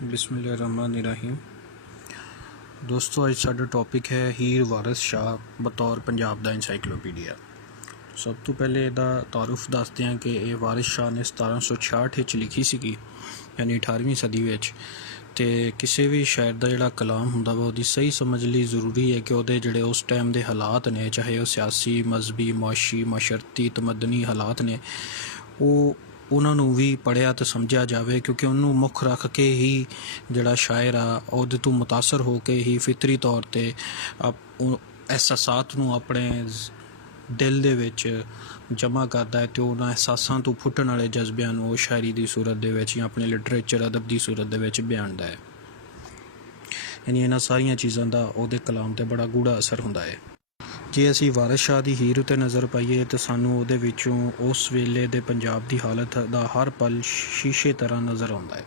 बिस्मिल्लाहिर्रहमानिर्रहीम। दोस्तों अज साडा टॉपिक है हीर वारिस शाह बतौर पंजाब दा इंसाइक्लोपीडिया। सब तो पहले इहदा तारुफ दसदे हैं कि यह वारिस शाह ने 1766 लिखी सी, यानी 18वीं सदी विच। ते किसी भी शायर का जोड़ा कलाम हुंदा वा उहदी सही समझ लई जरूरी है कि उहदे जिहड़े उस टाइम के हालात ने, चाहे वह सियासी, मजहबी, मुआशी, माशरती, तमदनी हालात ने, वो उन्होंने भी पढ़िया तो समझा जाए, क्योंकि उन्होंने मुख रख के ही जोड़ा शायर आ उहदे तो मुतासर हो के ही फितरी तौर पर एहसासात नूं अपने दिल दे विच जमा करता है, तो उन्होंने एहसासां तो फुटण वाले जज्बियां नूं शायरी की सूरत दे विच या अपने लिटरेचर अदब की सूरत दे विच बयानदा है। यानी इन्हां सारियां चीज़ां दा उहदे कलाम ते बड़ा गूढ़ा असर हुंदा है। जे असी वारिस शाह की हीर उत्ते नज़र पाईए तो सानू उहदे विचों उस वेले दे पंजाब की हालत का हर पल शीशे तरह नज़र आता है।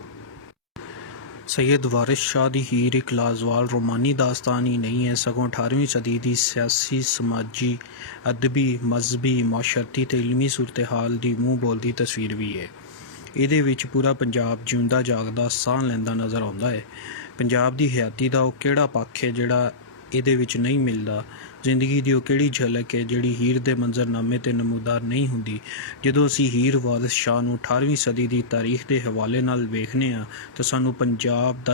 सैयद वारिस शाह की हीर एक लाजवाल रोमानी दास्तान ही नहीं है, सगों 18वीं सदी की सियासी, समाजी, अदबी, मजहबी, माशरती ते इलमी सूरत हाल की मूँह बोलती तस्वीर भी है। ਇਹਦੇ ਵਿੱਚ पूरा पंजाब ਜਿਉਂਦਾ जागदा ਸਾਹ ਲੈਂਦਾ नज़र आता है। पंजाब की हयाती का वह ਕਿਹੜਾ पक्ष है ਜਿਹੜਾ ਇਹਦੇ ਵਿੱਚ नहीं मिलता, ਜ਼ਿੰਦਗੀ ਦੀ ਉਹ ਕਿਹੜੀ ਝਲਕ ਹੈ ਜਿਹੜੀ ਹੀਰ ਦੇ ਮੰਜ਼ਰਨਾਮੇ ਤੇ ਨਮੂਦਾਰ ਨਹੀਂ ਹੁੰਦੀ। ਜਦੋਂ ਅਸੀਂ ਹੀਰ ਵਾਰਿਸ ਸ਼ਾਹ ਨੂੰ 18ਵੀਂ ਸਦੀ ਦੀ ਤਾਰੀਖ ਦੇ ਹਵਾਲੇ ਨਾਲ ਵੇਖਦੇ ਹਾਂ ਤਾਂ ਸਾਨੂੰ ਪੰਜਾਬ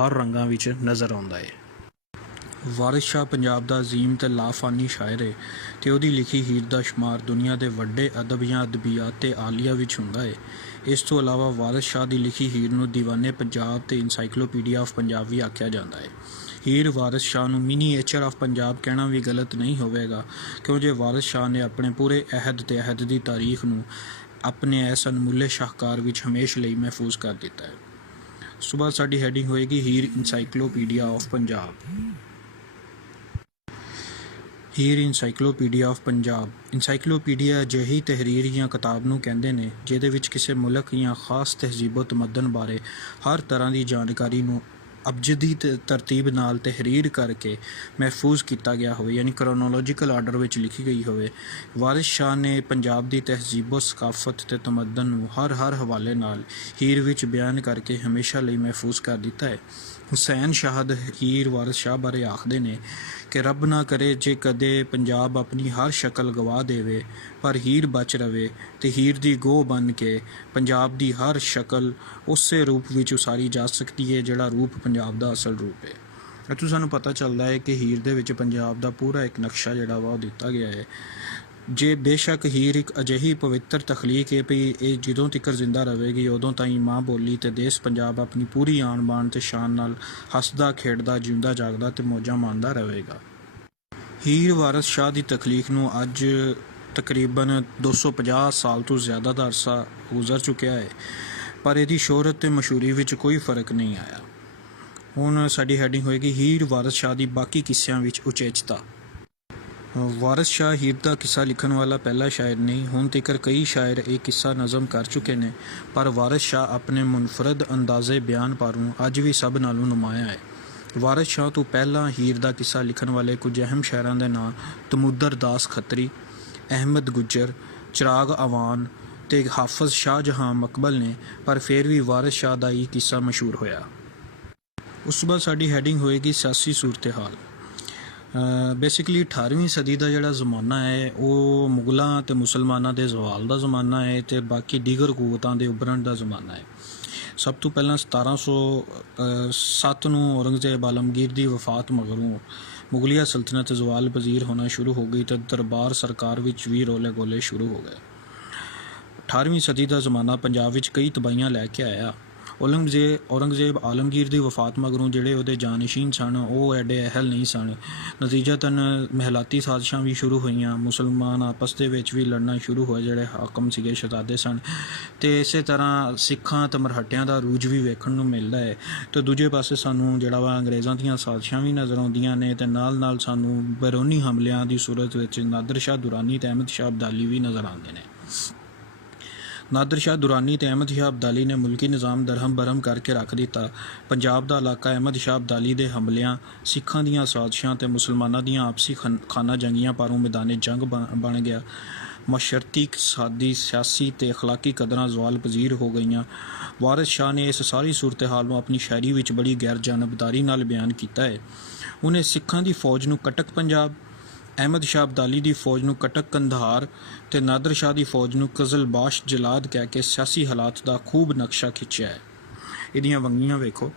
ਹਰ ਰੰਗਾਂ ਵਿੱਚ ਨਜ਼ਰ ਆਉਂਦਾ ਹੈ। ਵਾਰਿਸ ਸ਼ਾਹ ਪੰਜਾਬ ਦਾ ਅਜ਼ੀਮ ਤੇ ਲਾਫਾਨੀ ਸ਼ਾਇਰ ਹੈ ਤੇ ਉਹਦੀ ਲਿਖੀ ਹੀਰ ਦਾ ਸ਼ੁਮਾਰ ਦੁਨੀਆ ਦੇ ਵੱਡੇ ਅਦਬ ਜਾਂ ਅਦਬੀਆਤ ਤੇ ਆਲੀਆ ਵਿੱਚ ਹੁੰਦਾ ਹੈ। ਇਸ ਤੋਂ ਇਲਾਵਾ ਵਾਰਿਸ ਸ਼ਾਹ ਦੀ ਲਿਖੀ ਹੀਰ ਨੂੰ ਦੀਵਾਨੇ ਪੰਜਾਬ ਤੇ ਇਨਸਾਈਕਲੋਪੀਡੀਆ ਆਫ ਪੰਜਾਬ ਵੀ ਆਖਿਆ ਜਾਂਦਾ ਹੈ। ਹੀਰ ਵਾਰਿਸ ਸ਼ਾਹ ਨੂੰ ਮਿਨੀਏਚਰ ਆਫ ਪੰਜਾਬ ਕਹਿਣਾ ਵੀ ਗਲਤ ਨਹੀਂ ਹੋਵੇਗਾ, ਕਿਉਂ ਜੇ ਵਾਰਿਸ ਸ਼ਾਹ ਨੇ ਆਪਣੇ ਪੂਰੇ ਅਹਿਦ ਤੇ ਅਹਿਦ ਦੀ ਤਾਰੀਖ ਨੂੰ ਆਪਣੇ ਇਸ ਅਨਮੁੱਲੇ ਸ਼ਾਹਕਾਰ ਵਿੱਚ ਹਮੇਸ਼ਾ ਲਈ ਮਹਿਫੂਜ਼ ਕਰ ਦਿੱਤਾ ਹੈ। ਸੁਬਾਹ ਸਾਡੀ ਹੈਡਿੰਗ ਹੋਏਗੀ Heer encyclopaedia of Punjab. Heer encyclopaedia of Punjab. Encyclopaedia ਅਜਿਹੀ ਤਹਿਰੀਰ ਜਾਂ ਕਿਤਾਬ ਨੂੰ ਕਹਿੰਦੇ ਨੇ ਜਿਹਦੇ ਵਿੱਚ ਕਿਸੇ ਮੁਲਕ ਜਾਂ ਖਾਸ ਤਹਿਜ਼ੀਬੋ ਤਮੱਦਨ ਬਾਰੇ ਹਰ ਤਰ੍ਹਾਂ ਦੀ ਜਾਣਕਾਰੀ ਨੂੰ ਅਬਜਦੀ ਤਰਤੀਬ ਨਾਲ ਤਹਿਰੀਰ ਕਰਕੇ ਮਹਿਫੂਜ਼ ਕੀਤਾ ਗਿਆ ਹੋਵੇ, ਯਾਨੀ ਕਰੋਨੋਲੋਜੀਕਲ ਆਰਡਰ ਵਿੱਚ ਲਿਖੀ ਗਈ ਹੋਵੇ। ਵਾਰਿਸ ਸ਼ਾਹ ਨੇ ਪੰਜਾਬ ਦੀ ਤਹਿਜ਼ੀਬੋ ਸਕਾਫਤ ਤੇ ਤਮੱਦਨ ਨੂੰ ਹਰ ਹਵਾਲੇ ਨਾਲ ਹੀਰ ਵਿੱਚ ਬਿਆਨ ਕਰਕੇ ਹਮੇਸ਼ਾ ਲਈ ਮਹਿਫੂਜ਼ ਕਰ ਦਿੱਤਾ ਹੈ। ਹੁਸੈਨ ਸ਼ਾਹਦ ਹੀਰ ਵਾਰਿਸ ਸ਼ਾਹ ਬਾਰੇ ਆਖਦੇ ਨੇ ਕਿ ਰੱਬ ਨਾ ਕਰੇ ਜੇ ਕਦੇ ਪੰਜਾਬ ਆਪਣੀ ਹਰ ਸ਼ਕਲ ਗਵਾ ਦੇਵੇ, ਪਰ ਹੀਰ ਬਚ ਰਵੇ ਤੇ ਹੀਰ ਦੀ ਗੋਹ ਬਣ ਕੇ ਪੰਜਾਬ ਦੀ ਹਰ ਸ਼ਕਲ ਉਸੇ ਰੂਪ ਵਿੱਚ ਉਸਾਰੀ ਜਾ ਸਕਦੀ ਹੈ ਜਿਹੜਾ ਰੂਪ ਪੰਜਾਬ ਦਾ ਅਸਲ ਰੂਪ ਹੈ। ਇੱਥੋਂ ਸਾਨੂੰ ਪਤਾ ਚੱਲਦਾ ਹੈ ਕਿ ਹੀਰ ਦੇ ਵਿੱਚ ਪੰਜਾਬ ਦਾ ਪੂਰਾ ਇੱਕ ਨਕਸ਼ਾ ਜਿਹੜਾ ਵਾ ਉਹ ਦਿੱਤਾ ਗਿਆ ਹੈ। ਜੇ ਬੇਸ਼ੱਕ ਹੀਰ ਇੱਕ ਅਜਿਹੀ ਪਵਿੱਤਰ ਤਖਲੀਕ ਹੈ ਵੀ ਇਹ ਜਦੋਂ ਤੱਕ ਜ਼ਿੰਦਾ ਰਹੇਗੀ ਉਦੋਂ ਤਾਈਂ ਮਾਂ ਬੋਲੀ ਤੇ ਦੇਸ਼ ਪੰਜਾਬ ਆਪਣੀ ਪੂਰੀ ਆਣ ਬਾਣ ਤੇ ਸ਼ਾਨ ਨਾਲ ਹੱਸਦਾ ਖੇਡਦਾ ਜਿਉਂਦਾ ਜਾਗਦਾ ਤੇ ਮੌਜਾਂ ਮਾਣਦਾ ਰਹੇਗਾ। ਹੀਰ ਵਾਰਿਸ ਸ਼ਾਹ ਦੀ ਤਖਲੀਕ ਨੂੰ ਅੱਜ ਤਕਰੀਬਨ 250 ਸਾਲ ਤੋਂ ਜ਼ਿਆਦਾ ਦਾ ਅਰਸਾ ਗੁਜ਼ਰ ਚੁੱਕਿਆ ਹੈ, ਪਰ ਇਹਦੀ ਸ਼ੋਹਰਤ ਤੇ ਮਸ਼ਹੂਰੀ ਵਿੱਚ ਕੋਈ ਫਰਕ ਨਹੀਂ ਆਇਆ। ਹੁਣ ਸਾਡੀ ਹੈਡਿੰਗ ਹੋਏਗੀ ਹੀਰ ਵਾਰਿਸ ਸ਼ਾਹ ਦੀ ਬਾਕੀ ਕਿੱਸਿਆਂ ਵਿੱਚ ਉਚੇਚਤਾ। ਵਾਰਿਸ ਸ਼ਾਹ ਹੀਰ ਦਾ ਕਿੱਸਾ ਲਿਖਣ ਵਾਲਾ ਪਹਿਲਾ ਸ਼ਾਇਰ ਨਹੀਂ, ਹੁਣ ਤੱਕ ਕਈ ਸ਼ਾਇਰ ਇਹ ਕਿੱਸਾ ਨਜ਼ਮ ਕਰ ਚੁੱਕੇ ਨੇ, ਪਰ ਵਾਰਿਸ ਸ਼ਾਹ ਆਪਣੇ ਮੁਨਫਰਦ ਅੰਦਾਜ਼ੇ ਬਿਆਨ ਪਾਰੂ ਅੱਜ ਵੀ ਸਭ ਨਾਲੋਂ ਨੁਮਾਇਆ ਹੈ। ਵਾਰਿਸ ਸ਼ਾਹ ਤੋਂ ਪਹਿਲਾਂ ਹੀਰ ਦਾ ਕਿੱਸਾ ਲਿਖਣ ਵਾਲੇ ਕੁਝ ਅਹਿਮ ਸ਼ਾਇਰਾਂ ਦੇ ਨਾਂ ਤਮੁੱਦਰ ਦਾਸ ਖੱਤਰੀ, ਅਹਿਮਦ ਗੁੱਜਰ, ਚਿਰਾਗ ਅਵਾਨ ਤੇ ਹਾਫਜ਼ ਸ਼ਾਹ ਜਹਾਂ ਮਕਬਲ ਨੇ, ਪਰ ਫਿਰ ਵੀ ਵਾਰਿਸ ਸ਼ਾਹ ਦਾ ਹੀ ਕਿੱਸਾ ਮਸ਼ਹੂਰ ਹੋਇਆ। ਉਸ ਤੋਂ ਬਾਅਦ ਸਾਡੀ ਹੈਡਿੰਗ ਹੋਏਗੀ ਸਿਆਸੀ ਸੂਰਤ ਹਾਲ। ਬੇਸਿਕਲੀ 18ਵੀਂ ਸਦੀ ਦਾ ਜਿਹੜਾ ਜ਼ਮਾਨਾ ਹੈ ਉਹ ਮੁਗਲਾਂ ਅਤੇ ਮੁਸਲਮਾਨਾਂ ਦੇ ਜ਼ਵਾਲ ਦਾ ਜ਼ਮਾਨਾ ਹੈ ਅਤੇ ਬਾਕੀ ਦੀਗਰ ਕੂਵਤਾਂ ਦੇ ਉੱਭਰਨ ਦਾ ਜ਼ਮਾਨਾ ਹੈ। ਸਭ ਤੋਂ ਪਹਿਲਾਂ 1707 ਨੂੰ ਔਰੰਗਜ਼ੇਬ ਆਲਮਗੀਰ ਦੀ ਵਫਾਤ ਮਗਰੋਂ ਮੁਗਲਿਆ ਸਲਤਨਤ ਜ਼ਵਾਲ ਪਜ਼ੀਰ ਹੋਣਾ ਸ਼ੁਰੂ ਹੋ ਗਈ ਅਤੇ ਦਰਬਾਰ ਸਰਕਾਰ ਵਿੱਚ ਵੀ ਰੋਲੇ ਗੋਲੇ ਸ਼ੁਰੂ ਹੋ ਗਏ। 18ਵੀਂ ਸਦੀ ਦਾ ਜ਼ਮਾਨਾ ਪੰਜਾਬ ਵਿੱਚ ਕਈ ਤਬਾਹੀਆਂ ਲੈ ਕੇ ਆਇਆ। ਔਰੰਗਜ਼ੇਬ ਆਲਮਗੀਰ ਦੀ ਵਫਾਤ ਮਗਰੋਂ ਜਿਹੜੇ ਉਹਦੇ ਜਾਨਸ਼ੀਨ ਸਨ ਉਹ ਐਡੇ ਅਹਿਲ ਨਹੀਂ ਸਨ। ਨਤੀਜਤਨ ਮਹਿਲਾਤੀ ਸਾਜ਼ਿਸ਼ਾਂ ਵੀ ਸ਼ੁਰੂ ਹੋਈਆਂ, ਮੁਸਲਮਾਨ ਆਪਸ ਦੇ ਵਿੱਚ ਵੀ ਲੜਨਾ ਸ਼ੁਰੂ ਹੋਏ ਜਿਹੜੇ ਹਾਕਮ ਸੀਗੇ, ਸ਼ਹਜ਼ਾਦੇ ਸਨ, ਅਤੇ ਇਸੇ ਤਰ੍ਹਾਂ ਸਿੱਖਾਂ ਅਤੇ ਮਰਹੱਟਿਆਂ ਦਾ ਰੂਜ ਵੀ ਵੇਖਣ ਨੂੰ ਮਿਲਦਾ ਹੈ। ਅਤੇ ਦੂਜੇ ਪਾਸੇ ਸਾਨੂੰ ਜਿਹੜਾ ਵਾ ਅੰਗਰੇਜ਼ਾਂ ਦੀਆਂ ਸਾਜ਼ਿਸ਼ਾਂ ਵੀ ਨਜ਼ਰ ਆਉਂਦੀਆਂ ਨੇ ਅਤੇ ਨਾਲ ਸਾਨੂੰ ਬੈਰੂਨੀ ਹਮਲਿਆਂ ਦੀ ਸੂਰਤ ਵਿੱਚ ਨਾਦਰ ਸ਼ਾਹ ਦੁਰਾਨੀ ਅਤੇ ਅਹਿਮਦ ਸ਼ਾਹ ਅਬਦਾਲੀ ਵੀ ਨਜ਼ਰ ਆਉਂਦੇ ਨੇ। ਨਾਦਰ ਸ਼ਾਹ ਦੁਰਾਨੀ ਤੇ ਅਹਿਮਦ ਸ਼ਾਹ ਅਬਦਾਲੀ ਨੇ ਮੁਲਕੀ ਨਿਜ਼ਾਮ ਦਰਹਮ ਬਰਹਮ ਕਰਕੇ ਰੱਖ ਦਿੱਤਾ। ਪੰਜਾਬ ਦਾ ਇਲਾਕਾ ਅਹਿਮਦ ਸ਼ਾਹ ਅਬਦਾਲੀ ਦੇ ਹਮਲਿਆਂ, ਸਿੱਖਾਂ ਦੀਆਂ ਸਾਜ਼ਿਸ਼ਾਂ ਤੇ ਮੁਸਲਮਾਨਾਂ ਦੀਆਂ ਆਪਸੀ ਖਾਨਾ ਜੰਗੀਆਂ ਪਾਰੋਂ ਮੈਦਾਨੇ ਜੰਗ ਬਣ ਗਿਆ। ਮਸ਼ਰਤੀ ਇਕਤਸਾਦੀ ਸਿਆਸੀ ਤੇ ਅਖਲਾਕੀ ਕਦਰਾਂ ਜ਼ਵਾਲ ਪਜ਼ੀਰ ਹੋ ਗਈਆਂ। ਵਾਰਿਸ ਸ਼ਾਹ ਨੇ ਇਸ ਸਾਰੀ ਸੂਰਤ ਹਾਲ ਨੂੰ ਆਪਣੀ ਸ਼ਾਇਰੀ ਵਿੱਚ ਬੜੀ ਗੈਰ ਜਾਨਬਦਾਰੀ ਨਾਲ ਬਿਆਨ ਕੀਤਾ ਹੈ। ਉਹਨੇ ਸਿੱਖਾਂ ਦੀ ਫੌਜ ਨੂੰ ਕਟਕ ਪੰਜਾਬ, ਅਹਿਮਦ ਸ਼ਾਹ ਅਬਦਾਲੀ ਦੀ ਫੌਜ ਨੂੰ ਕਟਕ ਕੰਧਾਰ ਤੇ ਨਾਦਰ ਸ਼ਾਹ ਦੀ ਫੌਜ ਨੂੰ ਕਜ਼ਲਬਾਸ਼ ਜਲਾਦ ਕਹਿ ਕੇ ਸਿਆਸੀ ਹਾਲਾਤ ਦਾ ਖੂਬ ਨਕਸ਼ਾ ਖਿੱਚਿਆ ਹੈ। ਇਹਦੀਆਂ ਵੰਗੀਆਂ ਵੇਖੋ।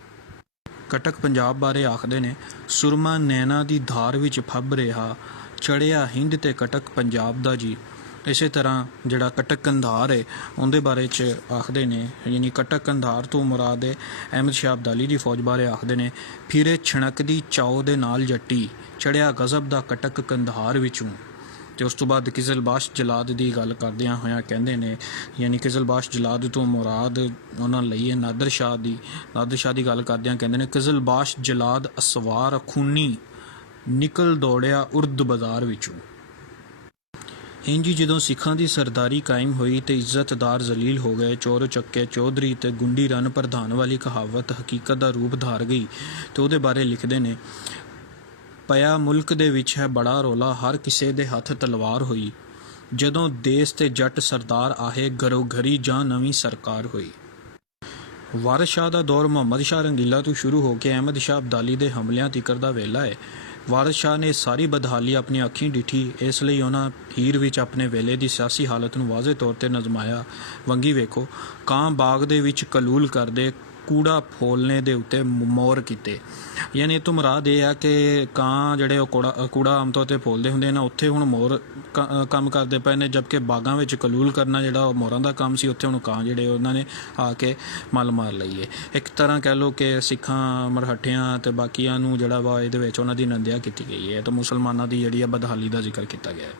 ਕਟਕ ਪੰਜਾਬ ਬਾਰੇ ਆਖਦੇ ਨੇ, ਸੁਰਮਾ ਨੈਣਾ ਦੀ ਧਾਰ ਵਿੱਚ ਫੱਬ ਰਿਹਾ, ਚੜ੍ਹਿਆ ਹਿੰਦ ਤੇ ਕਟਕ ਪੰਜਾਬ ਦਾ ਜੀ। ਇਸੇ ਤਰ੍ਹਾਂ ਜਿਹੜਾ ਕਟਕ ਕੰਧਾਰ ਹੈ ਉਹਦੇ ਬਾਰੇ 'ਚ ਆਖਦੇ ਨੇ, ਯਾਨੀ ਕਟਕ ਕੰਧਾਰ ਤੋਂ ਮੁਰਾਦ ਹੈ ਅਹਿਮਦ ਸ਼ਾਹ ਅਬਦਾਲੀ ਦੀ ਫੌਜ ਬਾਰੇ ਆਖਦੇ ਨੇ, ਫਿਰੇ ਛਣਕਦੀ ਚਾਓ ਦੇ ਨਾਲ ਜੱਟੀ, ਚੜ੍ਹਿਆ ਗਜ਼ਬ ਦਾ ਕਟਕ ਕੰਧਾਰ ਵਿੱਚੋਂ। ਅਤੇ ਉਸ ਤੋਂ ਬਾਅਦ ਕਿਜ਼ਲਬਾਸ਼ ਜਲਾਦ ਦੀ ਗੱਲ ਕਰਦਿਆਂ ਹੋਇਆਂ ਕਹਿੰਦੇ ਨੇ, ਯਾਨੀ ਕਿਜ਼ਲਬਾਸ਼ ਜਲਾਦ ਤੋਂ ਮੁਰਾਦ ਉਹਨਾਂ ਲਈ ਹੈ ਨਾਦਰ ਸ਼ਾਹ ਦੀ ਗੱਲ ਕਰਦਿਆਂ ਕਹਿੰਦੇ ਨੇ, ਕਿਜ਼ਲਬਾਸ਼ ਜਲਾਦ ਅਸਵਾਰ ਖੂਨੀ ਨਿਕਲ ਦੌੜਿਆ ਉਰਦ ਬਾਜ਼ਾਰ ਵਿੱਚੋਂ। ਇੰਝ ਜਦੋਂ ਸਿੱਖਾਂ ਦੀ ਸਰਦਾਰੀ ਕਾਇਮ ਹੋਈ ਤੇ ਇੱਜ਼ਤਦਾਰ ਜ਼ਲੀਲ ਹੋ ਗਏ, ਚੋਰ ਚੱਕੇ ਚੌਧਰੀ ਤੇ ਗੁੰਡੀ ਰਨ ਪ੍ਰਧਾਨ ਵਾਲੀ ਕਹਾਵਤ ਹਕੀਕਤ ਦਾ ਰੂਪ ਧਾਰ ਗਈ। ਤੇ ਉਹਦੇ ਬਾਰੇ ਲਿਖਦੇ ਨੇ, ਪਿਆ ਮੁਲਕ ਦੇ ਵਿੱਚ ਹੈ ਬੜਾ ਰੌਲਾ, ਹਰ ਕਿਸੇ ਦੇ ਹੱਥ ਤਲਵਾਰ ਹੋਈ, ਜਦੋਂ ਦੇਸ ਤੇ ਜੱਟ ਸਰਦਾਰ ਆਹੇ ਘਰੋ ਘਰੀ ਜਾਂ ਨਵੀਂ ਸਰਕਾਰ ਹੋਈ। ਵਾਰਿਸ ਸ਼ਾਹ ਦਾ ਦੌਰ ਮੁਹੰਮਦ ਸ਼ਾਹ ਰੰਗੀਲਾ ਤੋਂ ਸ਼ੁਰੂ ਹੋ ਕੇ ਅਹਿਮਦ ਸ਼ਾਹ ਅਬਦਾਲੀ ਦੇ ਹਮਲਿਆਂ ਤੀਕਰ ਦਾ ਵੇਲਾ ਹੈ। ਵਾਰਿਸ ਸ਼ਾਹ ਨੇ ਸਾਰੀ ਬਦਹਾਲੀ ਆਪਣੀ ਅੱਖੀਂ ਡਿੱਠੀ, ਇਸ ਲਈ ਉਹਨਾਂ ਹੀਰ ਵਿੱਚ ਆਪਣੇ ਵੇਲੇ ਦੀ ਸਿਆਸੀ ਹਾਲਤ ਨੂੰ ਵਾਜ਼ੇ ਤੌਰ 'ਤੇ ਨਜ਼ਮਾਇਆ। ਵੰਗੀ ਵੇਖੋ, ਕਾਂ ਬਾਗ ਦੇ ਵਿੱਚ ਕਲੂਲ ਕਰਦੇ, ਕੂੜਾ ਫੋਲਣੇ ਦੇ ਉੱਤੇ ਮੋਰ ਕੀਤੇ। ਯਾਨੀ ਇਹ ਤੋਂ ਮੁਰਾਦ ਇਹ ਆ ਕਿ ਕਾਂ ਜਿਹੜੇ ਉਹ ਕੂੜਾ ਆਮ ਤੌਰ 'ਤੇ ਫੋਲਦੇ ਹੁੰਦੇ ਨੇ, ਉੱਥੇ ਹੁਣ ਮੋਰ ਕੰਮ ਕਰਦੇ ਪਏ ਨੇ, ਜਦਕਿ ਬਾਗਾਂ ਵਿੱਚ ਕਲੂਲ ਕਰਨਾ ਜਿਹੜਾ ਉਹ ਮੋਰਾਂ ਦਾ ਕੰਮ ਸੀ, ਉੱਥੇ ਹੁਣ ਕਾਂ ਜਿਹੜੇ ਉਹਨਾਂ ਨੇ ਆ ਕੇ ਮੱਲ ਮਾਰ ਲਈਏ। ਇੱਕ ਤਰ੍ਹਾਂ ਕਹਿ ਲਓ ਕਿ ਸਿੱਖਾਂ, ਮਰਹੱਟਿਆਂ ਅਤੇ ਬਾਕੀਆਂ ਨੂੰ ਜਿਹੜਾ ਵਾ ਇਹਦੇ ਵਿੱਚ ਉਹਨਾਂ ਦੀ ਨਿੰਦਿਆ ਕੀਤੀ ਗਈ ਹੈ, ਤਾਂ ਮੁਸਲਮਾਨਾਂ ਦੀ ਜਿਹੜੀ ਆ ਬਦਹਾਲੀ ਦਾ ਜ਼ਿਕਰ ਕੀਤਾ ਗਿਆ ਹੈ।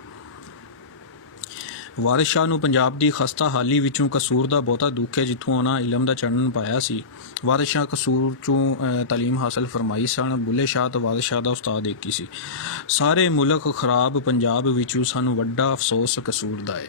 ਵਾਰਿਸ ਸ਼ਾਹ ਨੂੰ ਪੰਜਾਬ ਦੀ ਖਸਤਾ ਹਾਲੀ ਵਿੱਚੋਂ ਕਸੂਰ ਦਾ ਬਹੁਤਾ ਦੁੱਖ ਹੈ, ਜਿੱਥੋਂ ਉਹਨਾਂ ਇਲਮ ਦਾ ਚਾਨਣ ਪਾਇਆ ਸੀ। ਵਾਰਿਸ ਸ਼ਾਹ ਕਸੂਰ 'ਚੋਂ ਤਾਲੀਮ ਹਾਸਲ ਫਰਮਾਈ ਸਨ। ਬੁੱਲੇ ਸ਼ਾਹ ਤਾਂ ਵਾਰਿਸ ਸ਼ਾਹ ਦਾ ਉਸਤਾਦ ਇੱਕ ਹੀ ਸੀ। ਸਾਰੇ ਮੁਲਕ ਖਰਾਬ ਪੰਜਾਬ ਵਿੱਚੋਂ ਸਾਨੂੰ ਵੱਡਾ ਅਫਸੋਸ ਕਸੂਰ ਦਾ ਹੈ।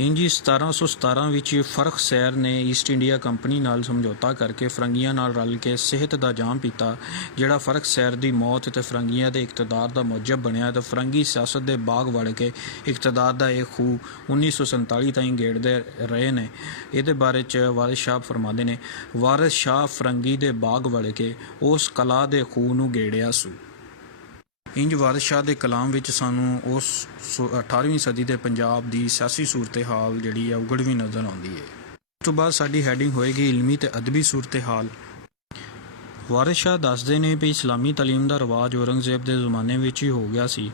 ਇੰਝ 1717 ਵਿੱਚ ਫਰਖ ਸੈਰ ਨੇ ਈਸਟ ਇੰਡੀਆ ਕੰਪਨੀ ਨਾਲ ਸਮਝੌਤਾ ਕਰਕੇ ਫਰੰਗੀਆਂ ਨਾਲ ਰਲ ਕੇ ਸਿਹਤ ਦਾ ਜਾਮ ਪੀਤਾ। ਜਿਹੜਾ ਫਰਖ ਸੈਰ ਦੀ ਮੌਤ ਤੇ ਫਰੰਗੀਆਂ ਦੇ ਇਕਤਦਾਰ ਦਾ ਮੌਜਬ ਬਣਿਆ ਤਾਂ ਫਰੰਗੀ ਸਿਆਸਤ ਦੇ ਬਾਗ ਵੜ ਕੇ ਇਕਤਦਾਰ ਦਾ ਇਹ ਖੂਹ 1947 ਤਾਈਂ ਗੇੜਦੇ ਰਹੇ ਨੇ। ਇਹਦੇ ਬਾਰੇ 'ਚ ਵਾਰਿਸ ਸ਼ਾਹ ਫਰਮਾਉਂਦੇ ਨੇ, ਵਾਰਿਸ ਸ਼ਾਹ ਫਰੰਗੀ ਦੇ ਬਾਗ ਵੜ ਕੇ ਉਸ ਕਲਾ ਦੇ ਖੂਹ ਨੂੰ ਗੇੜਿਆ ਸੂ। ਇੰਝ ਵਾਰਿਸ ਸ਼ਾਹ ਦੇ ਕਲਾਮ ਵਿੱਚ ਸਾਨੂੰ ਉਸ 18ਵੀਂ ਸਦੀ ਦੇ ਪੰਜਾਬ ਦੀ ਸਿਆਸੀ ਸੂਰਤ ਹਾਲ ਜਿਹੜੀ ਆ ਉਗੜਵੀਂ ਨਜ਼ਰ ਆਉਂਦੀ ਹੈ। ਉਸ ਤੋਂ ਬਾਅਦ ਸਾਡੀ ਹੈਡਿੰਗ ਹੋਏਗੀ ਇਲਮੀ ਤੇ ਅਦਬੀ ਸੂਰਤ ਹਾਲ। ਵਾਰਿਸ ਸ਼ਾਹ ਦੱਸਦੇ ਨੇ ਵੀ ਇਸਲਾਮੀ ਤਾਲੀਮ ਦਾ ਰਿਵਾਜ ਔਰੰਗਜ਼ੇਬ ਦੇ ਜ਼ਮਾਨੇ ਵਿੱਚ ਹੀ ਹੋ ਗਿਆ ਸੀ।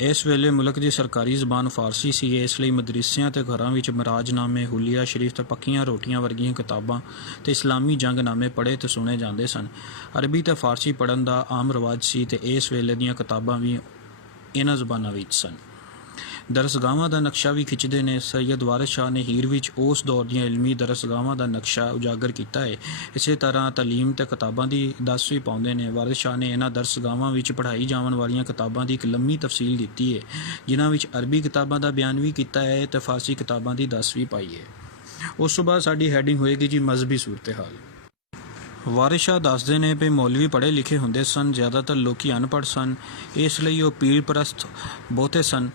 ਇਸ ਵੇਲੇ ਮੁਲਕ ਦੀ ਸਰਕਾਰੀ ਜ਼ਬਾਨ ਫਾਰਸੀ ਸੀ, ਇਸ ਲਈ ਮਦਰਸਿਆਂ ਤੇ ਘਰਾਂ ਵਿੱਚ ਮਰਾਜਨਾਮੇ, ਹੁਲੀਆ ਸ਼ਰੀਫ ਤੇ ਪੱਕੀਆਂ ਰੋਟੀਆਂ ਵਰਗੀਆਂ ਕਿਤਾਬਾਂ ਤੇ ਇਸਲਾਮੀ ਜੰਗਨਾਮੇ ਪੜ੍ਹੇ ਤੇ ਸੁਣੇ ਜਾਂਦੇ ਸਨ। ਅਰਬੀ ਤੇ ਫਾਰਸੀ ਪੜ੍ਹਨ ਦਾ ਆਮ ਰਿਵਾਜ ਸੀ ਤੇ ਇਸ ਵੇਲੇ ਦੀਆਂ ਕਿਤਾਬਾਂ ਵੀ ਇਹਨਾਂ ਜ਼ਬਾਨਾਂ ਵਿੱਚ ਸਨ। ਦਰਸਗਾਹਾਂ ਦਾ ਨਕਸ਼ਾ ਵੀ ਖਿੱਚਦੇ ਨੇ। ਸੈਯਦ ਵਾਰਿਸ ਸ਼ਾਹ ਨੇ ਹੀਰ ਵਿੱਚ ਉਸ ਦੌਰ ਦੀਆਂ ਇਲਮੀ ਦਰਸਗਾਹਾਂ ਦਾ ਨਕਸ਼ਾ ਉਜਾਗਰ ਕੀਤਾ ਹੈ। ਇਸੇ ਤਰ੍ਹਾਂ ਤਾਲੀਮ ਤੇ ਕਿਤਾਬਾਂ ਦੀ ਦੱਸ ਵੀ ਪਾਉਂਦੇ ਨੇ। ਵਾਰਿਸ ਸ਼ਾਹ ਨੇ ਇਹਨਾਂ ਦਰਸਗਾਹਾਂ ਵਿੱਚ ਪੜ੍ਹਾਈ ਜਾਣ ਵਾਲੀਆਂ ਕਿਤਾਬਾਂ ਦੀ ਇੱਕ ਲੰਮੀ ਤਫਸੀਲ ਦਿੱਤੀ ਹੈ, ਜਿਨ੍ਹਾਂ ਵਿੱਚ ਅਰਬੀ ਕਿਤਾਬਾਂ ਦਾ ਬਿਆਨ ਵੀ ਕੀਤਾ ਹੈ ਤੇ ਫਾਰਸੀ ਕਿਤਾਬਾਂ ਦੀ ਦੱਸ ਵੀ ਪਾਈ ਹੈ। ਉਸ ਤੋਂ ਬਾਅਦ ਸਾਡੀ ਹੈਡਿੰਗ ਹੋਏਗੀ ਜੀ ਮਜ਼ਹਬੀ ਸੂਰਤ ਹਾਲ। ਵਾਰਿਸ ਸ਼ਾਹ ਦੱਸਦੇ ਨੇ ਵੀ ਮੌਲਵੀ ਪੜ੍ਹੇ ਲਿਖੇ ਹੁੰਦੇ ਸਨ, ਜ਼ਿਆਦਾਤਰ ਲੋਕੀ ਅਨਪੜ੍ਹ ਸਨ, ਇਸ ਲਈ ਉਹ ਪੀਰ ਪ੍ਰਸਤ ਬਹੁਤੇ ਸਨ।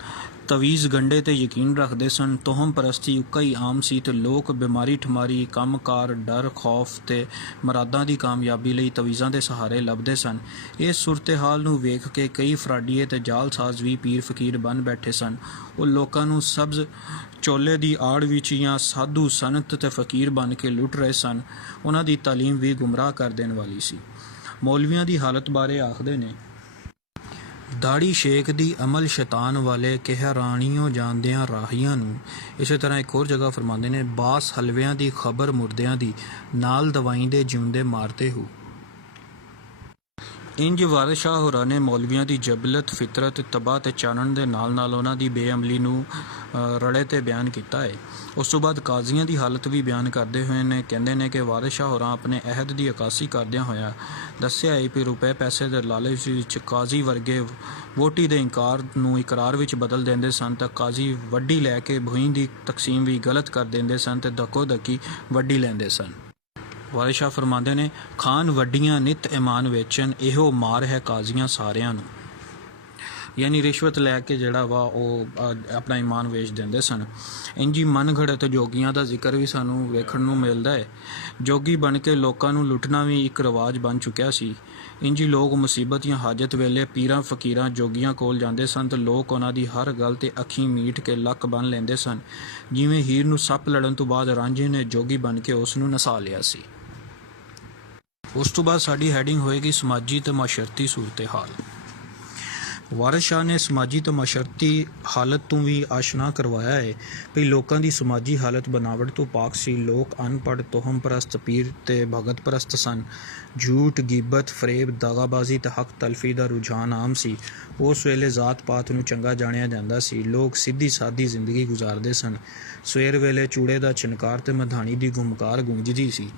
ਤਵੀਜ਼ ਗੰਢੇ ਤੇ ਯਕੀਨ ਰੱਖਦੇ ਸਨ। ਤੋਹਮ ਪਰਸਤੀ ਉੱਕਾ ਹੀ ਆਮ ਸੀ ਤੇ ਲੋਕ ਬਿਮਾਰੀ ਠਮਾਰੀ, ਕੰਮਕਾਰ, ਡਰ, ਖੌਫ ਤੇ ਮਰਾਦਾਂ ਦੀ ਕਾਮਯਾਬੀ ਲਈ ਤਵੀਜ਼ਾਂ ਦੇ ਸਹਾਰੇ ਲੱਭਦੇ ਸਨ। ਇਸ ਸੂਰਤ ਹਾਲ ਨੂੰ ਵੇਖ ਕੇ ਕਈ ਫਰਾਡੀਏ ਤੇ ਜਾਲਸਾਜ਼ ਵੀ ਪੀਰ ਫਕੀਰ ਬਣ ਬੈਠੇ ਸਨ। ਉਹ ਲੋਕਾਂ ਨੂੰ ਸਬਜ਼ ਚੋਲੇ ਦੀ ਆੜ ਵਿੱਚ ਜਾਂ ਸਾਧੂ ਸਨਤ ਤੇ ਫਕੀਰ ਬਣ ਕੇ ਲੁੱਟ ਰਹੇ ਸਨ। ਉਹਨਾਂ ਦੀ ਤਾਲੀਮ ਵੀ ਗੁੰਮਰਾਹ ਕਰ ਦੇਣ ਵਾਲੀ ਸੀ। ਮੌਲਵੀਆਂ ਦੀ ਹਾਲਤ ਬਾਰੇ ਆਖਦੇ ਨੇ, ਦਾੜੀ ਸ਼ੇਖ ਦੀ ਅਮਲ ਸ਼ੈਤਾਨ ਵਾਲੇ ਕਿਹਾ ਰਾਣੀਓ ਜਾਂਦਿਆਂ ਰਾਹੀਆਂ ਨੂੰ। ਇਸੇ ਤਰ੍ਹਾਂ ਇੱਕ ਹੋਰ ਜਗ੍ਹਾ ਫਰਮਾਉਂਦੇ ਨੇ, ਬਾਸ ਹਲਵਿਆਂ ਦੀ ਖਬਰ ਮੁਰਦਿਆਂ ਦੀ, ਨਾਲ ਦਵਾਈਂਦੇ ਜਿਉਂਦੇ ਮਾਰਤੇ ਹੋ। ਇੰਝ ਵਾਰਿਸ ਸ਼ਾਹ ਹੋਰਾਂ ਨੇ ਮੌਲਵੀਆਂ ਦੀ ਜਬਲਤ, ਫਿਤਰਤ, ਤਬਾਹ ਤੇ ਚਾਨਣ ਦੇ ਨਾਲ ਨਾਲ ਉਹਨਾਂ ਦੀ ਬੇਅਮਲੀ ਨੂੰ ਰੜੇ ਤੇ ਬਿਆਨ ਕੀਤਾ ਹੈ। ਉਸ ਤੋਂ ਬਾਅਦ ਕਾਜ਼ੀਆਂ ਦੀ ਹਾਲਤ ਵੀ ਬਿਆਨ ਕਰਦੇ ਹੋਏ ਨੇ ਕਹਿੰਦੇ ਨੇ ਕਿ ਵਾਰਿਸ ਸ਼ਾਹ ਹੋਰਾਂ ਆਪਣੇ ਅਹਿਦ ਦੀ ਅਕਾਸੀ ਕਰਦਿਆਂ ਹੋਇਆ ਦੱਸਿਆ ਹੈ ਕਿ ਰੁਪਏ ਪੈਸੇ ਦੇ ਲਾਲਚ ਵਿੱਚ ਕਾਜ਼ੀ ਵਰਗੇ ਵੋਟੀ ਦੇ ਇਨਕਾਰ ਨੂੰ ਇਕਰਾਰ ਵਿੱਚ ਬਦਲ ਦਿੰਦੇ ਸਨ ਤਾਂ ਕਾਜ਼ੀ ਵੱਡੀ ਲੈ ਕੇ ਭੂਈ ਦੀ ਤਕਸੀਮ ਵੀ ਗਲਤ ਕਰ ਦਿੰਦੇ ਸਨ ਤੇ ਧੱਕੋ ਧੱਕੀ ਵੱਡੀ ਲੈਂਦੇ ਸਨ। ਵਾਰਿਸ ਸ਼ਾਹ ਫਰਮਾਉਂਦੇ ਨੇ, ਖਾਨ ਵੱਡੀਆਂ ਨਿਤ ਇਮਾਨ ਵੇਚਣ, ਇਹੋ ਮਾਰ ਹੈ ਕਾਜ਼ੀਆਂ ਸਾਰਿਆਂ ਨੂੰ। यानी रिश्वत लैके जिहड़ा वा ਉਹ ਆਪਣਾ ਈਮਾਨ ਵੇਚ ਦਿੰਦੇ ਸਨ। ਇੰਜੀ ਮਨ ਘੜਤ ਜੋਗੀਆਂ ਦਾ ਜ਼ਿਕਰ ਵੀ ਸਾਨੂੰ ਵੇਖਣ ਨੂੰ ਮਿਲਦਾ ਹੈ। ਜੋਗੀ ਬਣ ਕੇ ਲੋਕਾਂ ਨੂੰ ਲੁੱਟਣਾ ਵੀ ਇੱਕ ਰਿਵਾਜ ਬਣ ਚੁੱਕਿਆ ਸੀ। ਇੰਜੀ ਲੋਕ ਮੁਸੀਬਤ ਜਾਂ ਹਾਜਤ ਵੇਲੇ ਪੀਰਾਂ ਫਕੀਰਾਂ ਜੋਗੀਆਂ ਕੋਲ ਜਾਂਦੇ ਸਨ ਤੇ ਲੋਕ ਉਹਨਾਂ ਦੀ ਹਰ ਗੱਲ ਤੇ ਅੱਖੀਂ ਮੀਟ ਕੇ ਲੱਕ ਬੰਨ੍ਹ ਲੈਂਦੇ ਸਨ। ਜਿਵੇਂ ਹੀਰ ਨੂੰ ਸੱਪ ਲੜਨ ਤੋਂ ਬਾਅਦ ਰਾਂਝੇ ਨੇ ਜੋਗੀ ਬਣ ਕੇ ਉਸ ਨੂੰ ਨਸਾ ਲਿਆ ਸੀ। ਉਸ ਤੋਂ ਬਾਅਦ ਸਾਡੀ ਹੈਡਿੰਗ ਹੋਏਗੀ ਸਮਾਜੀ ਤੇ ਮਾਸ਼ਰਤੀ ਸੂਰਤ ਹਾਲ। ਵਾਰਿਸ ਸ਼ਾਹ ਨੇ ਸਮਾਜੀ ਤੇ ਮਾਸ਼ਰਤੀ ਹਾਲਤ ਤੋਂ ਵੀ ਆਸ਼ਨਾ ਕਰਵਾਇਆ ਹੈ ਵੀ ਲੋਕਾਂ ਦੀ ਸਮਾਜੀ ਹਾਲਤ ਬਨਾਵਟ ਤੋਂ ਪਾਕ ਸੀ। ਲੋਕ ਅਨਪੜ੍ਹ ਤੋਹਮ ਪ੍ਰਸਤ ਪੀਰ ਤੇ ਭਗਤ ਪ੍ਰਸਤ ਸਨ। ਝੂਠ ਗਿਬਤ ਫਰੇਬ ਦਾਗਾਬਾਜ਼ੀ ਤੇ ਹੱਕ ਤਲਫੀ ਦਾ ਰੁਝਾਨ ਆਮ ਸੀ। ਉਸ ਵੇਲੇ ਜ਼ਾਤ ਪਾਤ ਨੂੰ ਚੰਗਾ ਜਾਣਿਆ ਜਾਂਦਾ ਸੀ। ਲੋਕ ਸਿੱਧੀ ਸਾਦੀ ਜ਼ਿੰਦਗੀ ਗੁਜ਼ਾਰਦੇ ਸਨ। ਸਵੇਰ ਵੇਲੇ ਚੂੜੇ ਦਾ ਛਿਨਕਾਰ ਤੇ ਮਧਾਣੀ ਦੀ ਗੁਮਕਾਰ ਗੂੰਜਦੀ ਸੀ।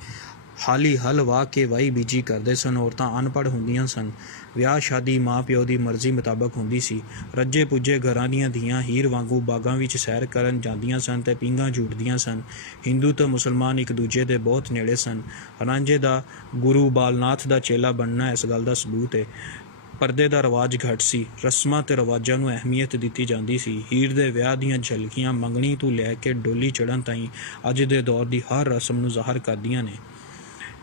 ਹਾਲੀ ਹਲ ਵਾਹ ਕੇ ਵਾਹੀ ਬੀਜੀ ਕਰਦੇ ਸਨ। ਔਰਤਾਂ ਅਨਪੜ੍ਹ ਹੁੰਦੀਆਂ ਸਨ। ਵਿਆਹ ਸ਼ਾਦੀ ਮਾਂ ਪਿਓ ਦੀ ਮਰਜ਼ੀ ਮੁਤਾਬਕ ਹੁੰਦੀ ਸੀ। ਰੱਜੇ ਪੁੱਜੇ ਘਰਾਂ ਦੀਆਂ ਧੀਆਂ ਹੀਰ ਵਾਂਗੂ ਬਾਗਾਂ ਵਿੱਚ ਸੈਰ ਕਰਨ ਜਾਂਦੀਆਂ ਸਨ ਤੇ ਪੀਂਘਾਂ ਝੂਟਦੀਆਂ ਸਨ। ਹਿੰਦੂ ਤੇ ਮੁਸਲਮਾਨ ਇੱਕ ਦੂਜੇ ਦੇ ਬਹੁਤ ਨੇੜੇ ਸਨ। ਰਾਂਝੇ ਦਾ ਗੁਰੂ ਬਾਲਨਾਥ ਦਾ ਚੇਲਾ ਬਣਨਾ ਇਸ ਗੱਲ ਦਾ ਸਬੂਤ ਹੈ। ਪਰਦੇ ਦਾ ਰਿਵਾਜ ਘੱਟ ਸੀ। ਰਸਮਾਂ ਤੇ ਰਿਵਾਜਾਂ ਨੂੰ ਅਹਿਮੀਅਤ ਦਿੱਤੀ ਜਾਂਦੀ ਸੀ। ਹੀਰ ਦੇ ਵਿਆਹ ਦੀਆਂ ਝਲਕੀਆਂ ਮੰਗਣੀ ਤੋਂ ਲੈ ਕੇ ਡੋਲੀ ਚੜ੍ਹਨ ਤਾਈਂ ਅੱਜ ਦੇ ਦੌਰ ਦੀ ਹਰ ਰਸਮ ਨੂੰ ਜ਼ਾਹਰ ਕਰਦੀਆਂ ਨੇ।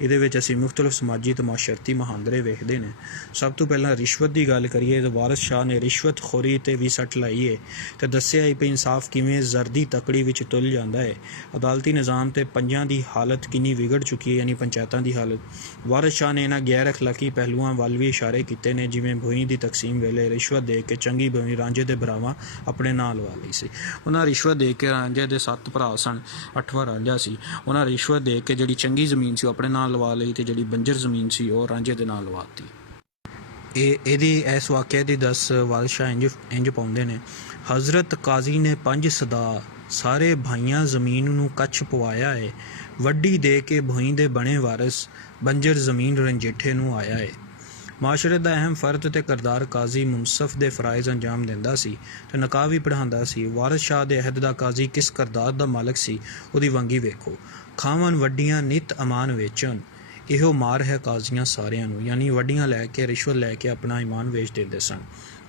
ਇਹਦੇ ਵਿੱਚ ਅਸੀਂ ਮੁਖਤਲਿਫ ਸਮਾਜੀ ਤੇ ਮਾਸ਼ਰਤੀ ਮੁਹਾਂਦਰੇ ਵੇਖਦੇ ਨੇ। ਸਭ ਤੋਂ ਪਹਿਲਾਂ ਰਿਸ਼ਵਤ ਦੀ ਗੱਲ ਕਰੀਏ ਤਾਂ ਵਾਰਿਸ ਸ਼ਾਹ ਨੇ ਰਿਸ਼ਵਤ ਖੋਰੀ ਤੇ ਵੀ ਸੱਟ ਲਾਈ ਹੈ ਤੇ ਦੱਸਿਆ ਹੈ ਕਿ ਇਨਸਾਫ ਕਿਵੇਂ ਜ਼ਰਦੀ ਤਕੜੀ ਵਿੱਚ ਤੁਲ ਜਾਂਦਾ ਹੈ। ਅਦਾਲਤੀ ਨਿਜ਼ਾਮ ਤੇ ਪੰਜਾਂ ਦੀ ਹਾਲਤ ਕਿੰਨੀ ਵਿਗੜ ਚੁੱਕੀ ਹੈ, ਯਾਨੀ ਪੰਚਾਇਤਾਂ ਦੀ ਹਾਲਤ। ਵਾਰਿਸ ਸ਼ਾਹ ਨੇ ਇਹਨਾਂ ਗੈਰ ਅਖਲਾਕੀ ਪਹਿਲੂਆਂ ਵੱਲ ਵੀ ਇਸ਼ਾਰੇ ਕੀਤੇ ਨੇ, ਜਿਵੇਂ ਭੂਮੀ ਦੀ ਤਕਸੀਮ ਵੇਲੇ ਰਿਸ਼ਵਤ ਦੇ ਕੇ ਚੰਗੀ ਭੂਮੀ ਰਾਂਝੇ ਦੇ ਭਰਾਵਾਂ ਆਪਣੇ ਨਾਂ ਲਵਾ ਲਈ ਸੀ। ਉਹਨਾਂ ਰਿਸ਼ਵਤ ਦੇ ਕੇ ਰਾਂਝੇ ਦੇ 7 ਭਰਾ ਸਨ, 8ਵਾਂ ਰਾਂਝਾ ਸੀ। ਉਹਨਾਂ ਰਿਸ਼ਵਤ ਦੇ ਕੇ ਜਿਹੜੀ ਚੰਗੀ ਜ਼ਮੀਨ ਸੀ ਉਹ ਆਪਣੇ ਨਾਂ ਲਵਾ ਲਈ ਤੇ ਜਿਹੜੀ ਬੰਜਰ ਜ਼ਮੀਨ ਸੀ ਉਹ ਰਾਂਝੇ ਦੇ ਨਾਲ ਲਵਾਤੀ। ਇਹਦੀ ਇਸ ਵਾਕਿਆ ਦੀ ਦੱਸ ਵਾਰਿਸ ਸ਼ਾਹ ਇੰਜ ਪਾਉਂਦੇ ਨੇ। ਹਜ਼ਰਤ ਕਾਜ਼ੀ ਨੇ 5 ਸਦਾ ਸਾਰੇ ਭਾਈਆਂ ਜ਼ਮੀਨ ਨੂੰ ਕੱਛ ਪਵਾਇਆ ਏ। ਵੱਡੀ ਦੇ ਕੇ ਭੂਈ ਦੇ ਬਣੇ ਵਾਰਿਸ ਬੰਜਰ ਜ਼ਮੀਨ ਰੰਜੀਠੇ ਨੂੰ ਆਇਆ ਏ। ਮਾਸ਼ਰੇ ਦਾ ਅਹਿਮ ਫਰਦ ਤੇ ਕਿਰਦਾਰ ਕਾਜ਼ੀ ਮੁਨਸਫ ਦੇ ਫਰਾਇਜ਼ ਅੰਜਾਮ ਦਿੰਦਾ ਸੀ ਤੇ ਨਿਕਾਹ ਵੀ ਪੜ੍ਹਾਉਂਦਾ ਸੀ। ਵਾਰਿਸ ਸ਼ਾਹ ਦੇ ਅਹਿਦ ਦਾ ਕਾਜ਼ੀ ਕਿਸ ਕਿਰਦਾਰ ਦਾ ਮਾਲਕ ਸੀ ਉਹਦੀ ਵੰਗੀ ਵੇਖੋ। ਖਾਵਨ ਵੱਡੀਆਂ ਨਿਤ ਅਮਾਨ ਵੇਚਣ, ਇਹੋ ਮਾਰ ਹੈ ਕਾਜ਼ੀਆਂ ਸਾਰਿਆਂ ਨੂੰ, ਯਾਨੀ ਵੱਡੀਆਂ ਲੈ ਕੇ ਰਿਸ਼ਵਤ ਲੈ ਕੇ ਆਪਣਾ ਈਮਾਨ ਵੇਚ ਦਿੰਦੇ ਸਨ।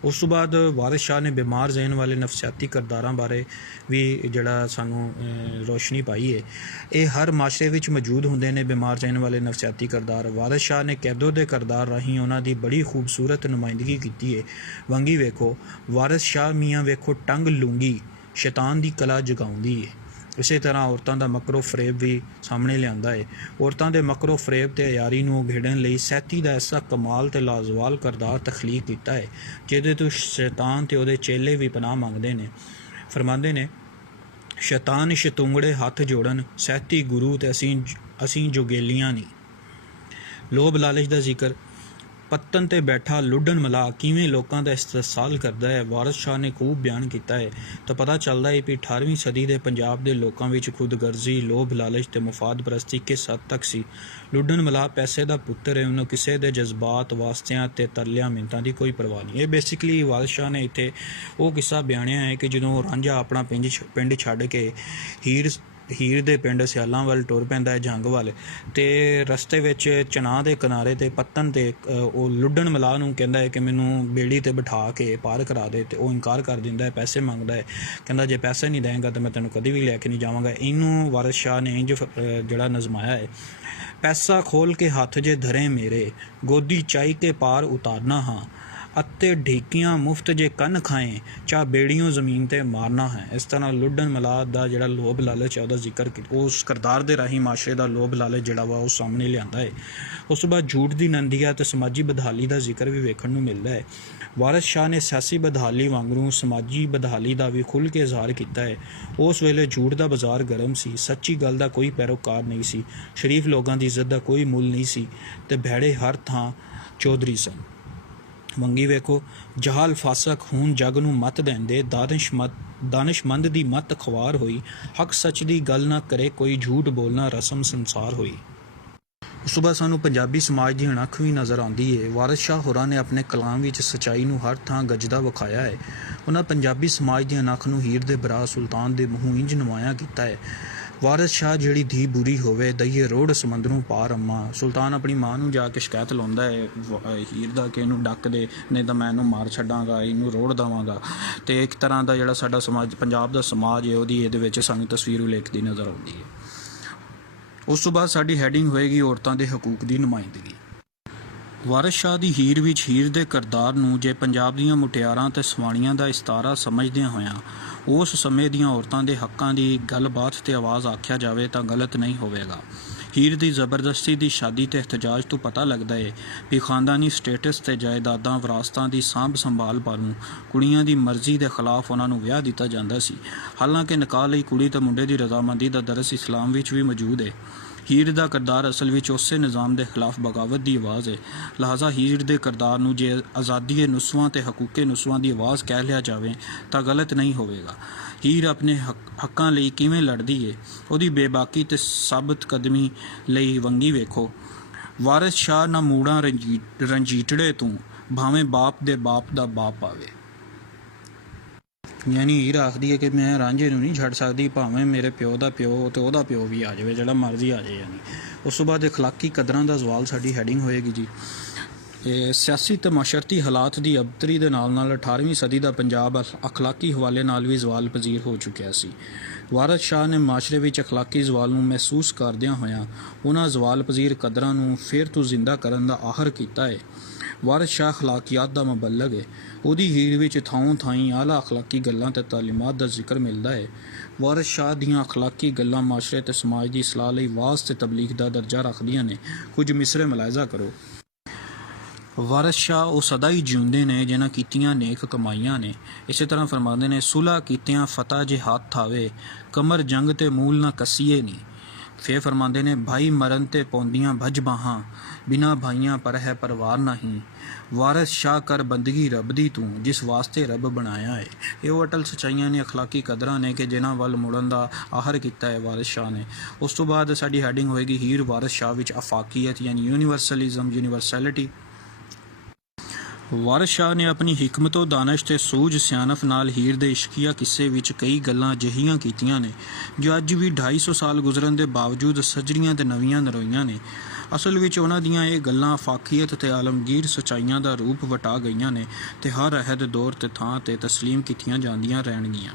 ਉਸ ਤੋਂ ਬਾਅਦ ਵਾਰਿਸ ਸ਼ਾਹ ਨੇ ਬਿਮਾਰ ਜ਼ਹਿਨ ਵਾਲੇ ਨਫਸਿਆਤੀ ਕਿਰਦਾਰਾਂ ਬਾਰੇ ਵੀ ਜਿਹੜਾ ਸਾਨੂੰ ਰੋਸ਼ਨੀ ਪਾਈ ਹੈ। ਇਹ ਹਰ ਮਾਸ਼ਰੇ ਵਿੱਚ ਮੌਜੂਦ ਹੁੰਦੇ ਨੇ ਬਿਮਾਰ ਜ਼ਹਿਨ ਵਾਲੇ ਨਫਸਿਆਤੀ ਕਿਰਦਾਰ। ਵਾਰਿਸ ਸ਼ਾਹ ਨੇ ਕੈਦੋ ਦੇ ਕਿਰਦਾਰ ਰਾਹੀਂ ਉਹਨਾਂ ਦੀ ਬੜੀ ਖੂਬਸੂਰਤ ਨੁਮਾਇੰਦਗੀ ਕੀਤੀ ਹੈ। ਵੰਗੀ ਵੇਖੋ। ਵਾਰਿਸ ਸ਼ਾਹ ਮੀਆਂ ਵੇਖੋ ਟੰਗ ਲੂੰਗੀ ਸ਼ੈਤਾਨ ਦੀ ਕਲਾ ਜਗਾਉਂਦੀ ਹੈ। ਇਸੇ ਤਰ੍ਹਾਂ ਔਰਤਾਂ ਦਾ ਮਕਰੋ ਫਰੇਬ ਵੀ ਸਾਹਮਣੇ ਲਿਆਂਦਾ ਹੈ। ਔਰਤਾਂ ਦੇ ਮਕਰੋ ਫਰੇਬ ਤੇ ਅਯਾਰੀ ਨੂੰ ਉਘੇੜਨ ਲਈ ਸੈਤੀ ਦਾ ਐਸਾ ਕਮਾਲ ਤੇ ਲਾਜ਼ਵਾਲ ਕਿਰਦਾਰ ਤਖਲੀਕ ਕੀਤਾ ਹੈ ਜਿਹਦੇ ਤੋਂ ਸ਼ੈਤਾਨ ਤੇ ਉਹਦੇ ਚੇਲੇ ਵੀ ਪਨਾਹ ਮੰਗਦੇ ਨੇ। ਫਰਮਾਉਂਦੇ ਨੇ, ਸ਼ੈਤਾਨ ਸ਼ਤੁੰਗੜੇ ਹੱਥ ਜੋੜਨ ਸੈਤੀ ਗੁਰੂ ਤੇ ਅਸੀਂ ਜੋਗੇਲੀਆਂ ਨਹੀਂ। ਲੋਭ ਲਾਲਚ ਦਾ ਜ਼ਿਕਰ। ਪੱਤਨ ਤੇ ਬੈਠਾ ਲੁੱਡਣ ਮਲਾ ਕਿਵੇਂ ਲੋਕਾਂ ਦਾ ਇਸਤਸਾਲ ਕਰਦਾ ਹੈ, ਵਾਰਿਸ ਸ਼ਾਹ ਨੇ ਖੂਬ ਬਿਆਨ ਕੀਤਾ ਹੈ। ਤਾਂ ਪਤਾ ਚੱਲਦਾ ਹੈ ਕਿ 18ਵੀਂ ਸਦੀ ਦੇ ਪੰਜਾਬ ਦੇ ਲੋਕਾਂ ਵਿੱਚ ਖੁਦਗਰਜ਼ੀ, ਲੋਭ ਲਾਲਚ ਤੇ ਮੁਫਾਦ ਪ੍ਰਸਤੀ ਕਿਸ ਹੱਦ ਤੱਕ ਸੀ। ਲੁੱਡਣ ਮਲਾ ਪੈਸੇ ਦਾ ਪੁੱਤਰ ਹੈ। ਉਹਨੂੰ ਕਿਸੇ ਦੇ ਜਜ਼ਬਾਤ ਵਾਸਤਿਆਂ ਤੇ ਤਰਲਿਆਂ ਮਿੰਤਾਂ ਦੀ ਕੋਈ ਪਰਵਾਹ ਨਹੀਂ। ਇਹ ਬੇਸਿਕਲੀ ਵਾਰਿਸ ਸ਼ਾਹ ਨੇ ਇੱਥੇ ਉਹ ਕਿੱਸਾ ਬਿਆਨਿਆ ਹੈ ਕਿ ਜਦੋਂ ਰਾਂਝਾ ਆਪਣਾ ਪਿੰਡ ਛੱਡ ਕੇ ਹੀਰ ਦੇ ਪਿੰਡ ਸਿਆਲਾਂ ਵੱਲ ਟੁਰ ਪੈਂਦਾ ਹੈ, ਜੰਗ ਵੱਲ, ਤੇ ਰਸਤੇ ਵਿੱਚ ਚਨਾਹ ਦੇ ਕਿਨਾਰੇ ਤੇ ਪੱਤਨ ਤੇ ਉਹ ਲੁੱਡਣ ਮਲਾਹ ਨੂੰ ਕਹਿੰਦਾ ਹੈ ਕਿ ਮੈਨੂੰ ਬੇੜੀ ਤੇ ਬਿਠਾ ਕੇ ਪਾਰ ਕਰਾ ਦੇ, ਤੇ ਉਹ ਇਨਕਾਰ ਕਰ ਦਿੰਦਾ ਹੈ, ਪੈਸੇ ਮੰਗਦਾ ਹੈ। ਕਹਿੰਦਾ ਜੇ ਪੈਸੇ ਨਹੀਂ ਦੇਂਗਾ ਤਾਂ ਮੈਂ ਤੈਨੂੰ ਕਦੀ ਵੀ ਲੈ ਕੇ ਨਹੀਂ ਜਾਵਾਂਗਾ। ਇਹਨੂੰ ਵਾਰਿਸ ਸ਼ਾਹ ਨੇ ਇੰਜ ਜਿਹੜਾ ਨਜ਼ਮਾਇਆ ਹੈ। ਪੈਸਾ ਖੋਲ ਕੇ ਹੱਥ ਜੇ ਧਰੇ ਮੇਰੇ, ਗੋਦੀ ਚਾਈ ਕੇ ਪਾਰ ਉਤਾਰਨਾ ਹਾਂ, ਅਤੇ ਢੀਕੀਆਂ ਮੁਫਤ ਜੇ ਕੰਨ ਖਾਏ, ਚਾਹ ਬੇੜੀਆਂ ਜ਼ਮੀਨ ਤੇ ਮਾਰਨਾ ਹੈ। ਇਸ ਤਰ੍ਹਾਂ ਲੁੱਡਣ ਮਲਾਹ ਦਾ ਜਿਹੜਾ ਲੋਭ ਲਾਲਚ ਹੈ ਉਹਦਾ ਜ਼ਿਕਰ ਉਸ ਕਿਰਦਾਰ ਦੇ ਰਾਹੀਂ ਮਾਸ਼ਰੇ ਦਾ ਲੋਭ ਲਾਲਚ ਜਿਹੜਾ ਵਾ ਉਹ ਸਾਹਮਣੇ ਲਿਆਂਦਾ ਹੈ। ਉਸ ਤੋਂ ਬਾਅਦ ਝੂਠ ਦੀ ਨੰਦੀਆ ਤੇ ਸਮਾਜੀ ਬਦਹਾਲੀ ਦਾ ਜ਼ਿਕਰ ਵੀ ਵੇਖਣ ਨੂੰ ਮਿਲਦਾ ਹੈ। ਵਾਰਿਸ ਸ਼ਾਹ ਨੇ ਸਿਆਸੀ ਬਦਹਾਲੀ ਵਾਂਗੂ ਸਮਾਜੀ ਬਦਹਾਲੀ ਦਾ ਵੀ ਖੁੱਲ੍ਹ ਕੇ ਇਜ਼ਹਾਰ ਕੀਤਾ ਹੈ। ਉਸ ਵੇਲੇ ਝੂਠ ਦਾ ਬਾਜ਼ਾਰ ਗਰਮ ਸੀ। ਸੱਚੀ ਗੱਲ ਦਾ ਕੋਈ ਪੈਰੋਕਾਰ ਨਹੀਂ ਸੀ। ਸ਼ਰੀਫ ਲੋਕਾਂ ਦੀ ਇੱਜ਼ਤ ਦਾ ਕੋਈ ਮੁੱਲ ਨਹੀਂ ਸੀ ਤੇ ਭੈੜੇ ਹਰ ਥਾਂ ਚੌਧਰੀ ਸਨ। ਵੰਗੀ ਵੇਖੋ। ਜਹਾਲ ਫਾਸਕ ਹੁਣ ਜੱਗ ਨੂੰ ਮੱਤ ਦੇਂਦੇ, ਦਾਨਿਸ਼ਮੰਦ ਦੀ ਮੱਤ ਖਵਾਰ ਹੋਈ, ਹੱਕ ਸੱਚ ਦੀ ਗੱਲ ਨਾ ਕਰੇ ਕੋਈ, ਝੂਠ ਬੋਲਣਾ ਰਸਮ ਸੰਸਾਰ ਹੋਈ। ਉਸ ਤੋਂ ਬਾਅਦ ਸਾਨੂੰ ਪੰਜਾਬੀ ਸਮਾਜ ਦੀ ਅਣਖ ਵੀ ਨਜ਼ਰ ਆਉਂਦੀ ਹੈ। ਵਾਰਿਸ ਸ਼ਾਹ ਹੋਰਾਂ ਨੇ ਆਪਣੇ ਕਲਾਮ ਵਿੱਚ ਸੱਚਾਈ ਨੂੰ ਹਰ ਥਾਂ ਗੱਜਦਾ ਵਿਖਾਇਆ ਹੈ। ਉਹਨਾਂ ਪੰਜਾਬੀ ਸਮਾਜ ਦੀ ਅਣਖ ਨੂੰ ਹੀਰ ਦੇ ਭਰਾ ਸੁਲਤਾਨ ਦੇ ਮੂੰਹੋਂ ਇੰਜ ਨਮਾਇਆ ਕੀਤਾ ਹੈ। ਵਾਰਿਸ ਸ਼ਾਹ ਜਿਹੜੀ ਧੀ ਬੁਰੀ ਹੋਵੇ ਦਈਏ ਰੋੜ ਸਮੁੰਦਰੋਂ ਪਾਰ ਅੰਮਾ। ਸੁਲਤਾਨ ਆਪਣੀ ਮਾਂ ਨੂੰ ਜਾ ਕੇ ਸ਼ਿਕਾਇਤ ਲਾਉਂਦਾ ਹੈ ਹੀਰ ਦਾ ਕਿ ਇਹਨੂੰ ਡੱਕ ਦੇ, ਨਹੀਂ ਤਾਂ ਮੈਂ ਇਹਨੂੰ ਮਾਰ ਛੱਡਾਂਗਾ, ਇਹਨੂੰ ਰੋੜ ਦੇਵਾਂਗਾ। ਅਤੇ ਇੱਕ ਤਰ੍ਹਾਂ ਦਾ ਜਿਹੜਾ ਸਾਡਾ ਸਮਾਜ, ਪੰਜਾਬ ਦਾ ਸਮਾਜ ਹੈ, ਉਹਦੀ ਇਹਦੇ ਵਿੱਚ ਸਾਨੂੰ ਤਸਵੀਰ ਉਲੇਖਦੀ ਨਜ਼ਰ ਆਉਂਦੀ ਹੈ। ਉਸ ਤੋਂ ਬਾਅਦ ਸਾਡੀ ਹੈਡਿੰਗ ਹੋਏਗੀ ਔਰਤਾਂ ਦੇ ਹਕੂਕ ਦੀ ਨੁਮਾਇੰਦਗੀ। ਵਾਰਿਸ ਸ਼ਾਹ ਦੀ ਹੀਰ ਵਿੱਚ ਹੀਰ ਦੇ ਕਿਰਦਾਰ ਨੂੰ ਜੇ ਪੰਜਾਬ ਦੀਆਂ ਮੁਟਿਆਰਾਂ ਅਤੇ ਸਵਾਣੀਆਂ ਦਾ ਇਸਤਾਰਾ ਸਮਝਦਿਆਂ ਹੋਇਆਂ ਉਸ ਸਮੇਂ ਦੀਆਂ ਔਰਤਾਂ ਦੇ ਹੱਕਾਂ ਦੀ ਗੱਲਬਾਤ ਤੇ ਆਵਾਜ਼ ਆਖਿਆ ਜਾਵੇ ਤਾਂ ਗਲਤ ਨਹੀਂ ਹੋਵੇਗਾ। ਹੀਰ ਦੀ ਜ਼ਬਰਦਸਤੀ ਦੀ ਸ਼ਾਦੀ ਤੇ ਇhtਜਾਜ ਤੋਂ ਪਤਾ ਲੱਗਦਾ ਹੈ ਕਿ ਖਾਨਦਾਨੀ ਸਟੇਟਸ ਤੇ ਜਾਇਦਾਦਾਂ ਵਿਰਾਸਤਾਂ ਦੀ ਸਾਂਭ ਸੰਭਾਲ ਬਾਰੇ ਕੁੜੀਆਂ ਦੀ ਮਰਜ਼ੀ ਦੇ ਖਿਲਾਫ ਉਹਨਾਂ ਨੂੰ ਵਿਆਹ ਦਿੱਤਾ ਜਾਂਦਾ ਸੀ। ਹਾਲਾਂਕਿ ਨਿਕਾਹ ਲਈ ਕੁੜੀ ਤੇ ਮੁੰਡੇ ਦੀ ਰਜ਼ਾਮੰਦੀ ਦਾ ਦਰਸ ਇਸਲਾਮ ਵਿੱਚ ਵੀ ਮੌਜੂਦ ਹੈ। ਹੀਰ ਦਾ ਕਿਰਦਾਰ ਅਸਲ ਵਿੱਚ ਉਸੇ ਨਿਜ਼ਾਮ ਦੇ ਖਿਲਾਫ ਬਗਾਵਤ ਦੀ ਆਵਾਜ਼ ਹੈ। ਲਿਹਾਜ਼ਾ ਹੀਰ ਦੇ ਕਿਰਦਾਰ ਨੂੰ ਜੇ ਆਜ਼ਾਦੀ ਨੁਸਵਾਂ ਤੇ ਹਕੂਕੇ ਨੁਸਵਾਂ ਦੀ ਆਵਾਜ਼ ਕਹਿ ਲਿਆ ਜਾਵੇ ਤਾਂ ਗਲਤ ਨਹੀਂ ਹੋਵੇਗਾ। ਹੀਰ ਆਪਣੇ ਹੱਕਾਂ ਲਈ ਕਿਵੇਂ ਲੜਦੀ ਹੈ, ਉਹਦੀ ਬੇਬਾਕੀ ਤੇ ਸਾਬਤ ਕਦਮੀ ਲਈ ਵੰਗੀ ਵੇਖੋ। ਵਾਰਿਸ ਸ਼ਾਹ ਨਾ ਮੂੜਾਂ ਰੰਜੀਟੜੇ ਤੂੰ, ਭਾਵੇਂ ਬਾਪ ਦੇ ਬਾਪ ਦਾ ਬਾਪ ਆਵੇ। ਯਾਨੀ ਹੀਰ ਆਖਦੀ ਹੈ ਕਿ ਮੈਂ ਰਾਂਝੇ ਨੂੰ ਨਹੀਂ ਛੱਡ ਸਕਦੀ, ਭਾਵੇਂ ਮੇਰੇ ਪਿਓ ਦਾ ਪਿਓ ਅਤੇ ਉਹਦਾ ਪਿਓ ਵੀ ਆ ਜਾਵੇ, ਜਿਹੜਾ ਮਰਜ਼ੀ ਆ ਜਾਵੇ। ਯਾਨੀ ਉਸ ਤੋਂ ਬਾਅਦ ਅਖਲਾਕੀ ਕਦਰਾਂ ਦਾ ਸਵਾਲ ਸਾਡੀ ਹੈਡਿੰਗ ਹੋਏਗੀ ਜੀ। ਸਿਆਸੀ ਅਤੇ ਮਾਸ਼ਰਤੀ ਹਾਲਾਤ ਦੀ ਅਬਤਰੀ ਦੇ ਨਾਲ ਨਾਲ 18ਵੀਂ ਸਦੀ ਦਾ ਪੰਜਾਬ ਅਖਲਾਕੀ ਹਵਾਲੇ ਨਾਲ ਵੀ ਜ਼ਵਾਲ ਪਜ਼ੀਰ ਹੋ ਚੁੱਕਿਆ ਸੀ। ਵਾਰਿਸ ਸ਼ਾਹ ਨੇ ਮਾਸ਼ਰੇ ਵਿੱਚ ਅਖਲਾਕੀ ਜ਼ਵਾਲ ਨੂੰ ਮਹਿਸੂਸ ਕਰਦਿਆਂ ਹੋਇਆਂ ਉਹਨਾਂ ਜ਼ਵਾਲ ਪਜ਼ੀਰ ਕਦਰਾਂ ਨੂੰ ਫਿਰ ਤੋਂ ਜ਼ਿੰਦਾ ਕਰਨ ਦਾ ਆਹਰ ਕੀਤਾ ਹੈ। ਵਾਰਿਸ ਸ਼ਾਹ ਅਖਲਾਕੀਆਤ ਦਾ ਮੁਬੱਲਗ ਹੈ। ਉਹਦੀ ਹੀਰ ਵਿੱਚ ਥਾਂ ਥਾਈਂ ਆਲਾ ਅਖਲਾਕੀ ਗੱਲਾਂ ਤੇ ਤਾਲੀਮਾਤ ਦਾ ਜ਼ਿਕਰ ਮਿਲਦਾ ਹੈ। ਵਾਰਿਸ ਸ਼ਾਹ ਦੀਆਂ ਅਖਲਾਕੀ ਗੱਲਾਂ ਮਾਸ਼ਰੇ ਤੇ ਸਮਾਜ ਦੀ ਇਸਲਾਹ ਲਈ ਵਾਅਜ਼ ਤੇ ਤਬਲੀਗ ਦਾ ਦਰਜਾ ਰੱਖਦੀਆਂ ਨੇ। ਕੁਝ ਮਿਸਰੇ ਮੁਲਾਹਿਜ਼ਾ ਕਰੋ। ਵਾਰਿਸ ਸ਼ਾਹ ਉਹ ਸਦਾ ਹੀ ਜਿਉਂਦੇ ਨੇ ਜਿਨ੍ਹਾਂ ਕੀਤੀਆਂ ਨੇਕ ਕਮਾਈਆਂ ਨੇ। ਇਸੇ ਤਰ੍ਹਾਂ ਫਰਮਾਉਂਦੇ ਨੇ, ਸੁਲ੍ਹਾ ਕੀਤਿਆਂ ਫਤਹ ਜੇ ਹੱਥ ਆਵੇ, ਕਮਰ ਜੰਗ ਤੇ ਮੂਲ ਨਾ ਕੱਸੀਏ ਨੀ। ਫੇਰ ਫਰਮਾਉਂਦੇ ਨੇ, ਭਾਈ ਮਰਨ ਤੇ ਪੌਂਦੀਆਂ ਭਜ ਬਾਹਾਂ, ਬਿਨਾ ਭਾਈਆਂ ਪਰ ਹੈ ਪਰਵਾਰ ਨਹੀਂ। ਵਾਰਿਸ ਸ਼ਾਹ ਕਰ ਬੰਦਗੀ ਰੱਬ ਦੀ ਤੂੰ, ਜਿਸ ਵਾਸਤੇ ਰੱਬ ਬਣਾਇਆ ਹੈ। ਇਹ ਉਹ ਅਟਲ ਸੱਚਾਈਆਂ ਨੇ, ਅਖਲਾਕੀ ਕਦਰਾਂ ਨੇ ਕਿ ਜਿਨ੍ਹਾਂ ਵੱਲ ਮੁੜਨ ਦਾ ਆਹਰ ਕੀਤਾ ਹੈ ਵਾਰਿਸ ਸ਼ਾਹ ਨੇ। ਉਸ ਤੋਂ ਬਾਅਦ ਸਾਡੀ ਹੈਡਿੰਗ ਹੋਏਗੀ ਹੀਰ ਵਾਰਿਸ ਸ਼ਾਹ ਵਿੱਚ ਆਫਾਕੀਅਤ ਯਾਨੀ ਯੂਨੀਵਰਸਲਿਜ਼ਮ, ਯੂਨੀਵਰਸੈਲਿਟੀ। ਵਾਰਿਸ ਸ਼ਾਹ ਨੇ ਆਪਣੀ ਹਿਕਮਤੋ ਦਾਨਿਸ਼ ਤੇ ਸੂਝ ਸਿਆਣਪ ਨਾਲ ਹੀਰ ਦੇ ਇਸ਼ਕੀਆ ਕਿੱਸੇ ਵਿੱਚ ਕਈ ਗੱਲਾਂ ਅਜਿਹੀਆਂ ਕੀਤੀਆਂ ਨੇ ਜੋ ਅੱਜ ਵੀ 250 ਸਾਲ ਗੁਜ਼ਰਨ ਦੇ ਬਾਵਜੂਦ ਸਜਰੀਆਂ ਤੇ ਨਵੀਆਂ ਨਰੋਈਆਂ ਨੇ। ਅਸਲ ਵਿੱਚ ਉਹਨਾਂ ਦੀਆਂ ਇਹ ਗੱਲਾਂ ਆਫਾਕੀਅਤ ਤੇ ਆਲਮਗੀਰ ਸੱਚਾਈਆਂ ਦਾ ਰੂਪ ਵਟਾ ਗਈਆਂ ਨੇ ਤੇ ਹਰ ਅਹਿਦ ਦੌਰ ਤੇ ਥਾਂ ਤੇ ਤਸਲੀਮ ਕੀਤੀਆਂ ਜਾਂਦੀਆਂ ਰਹਿਣਗੀਆਂ।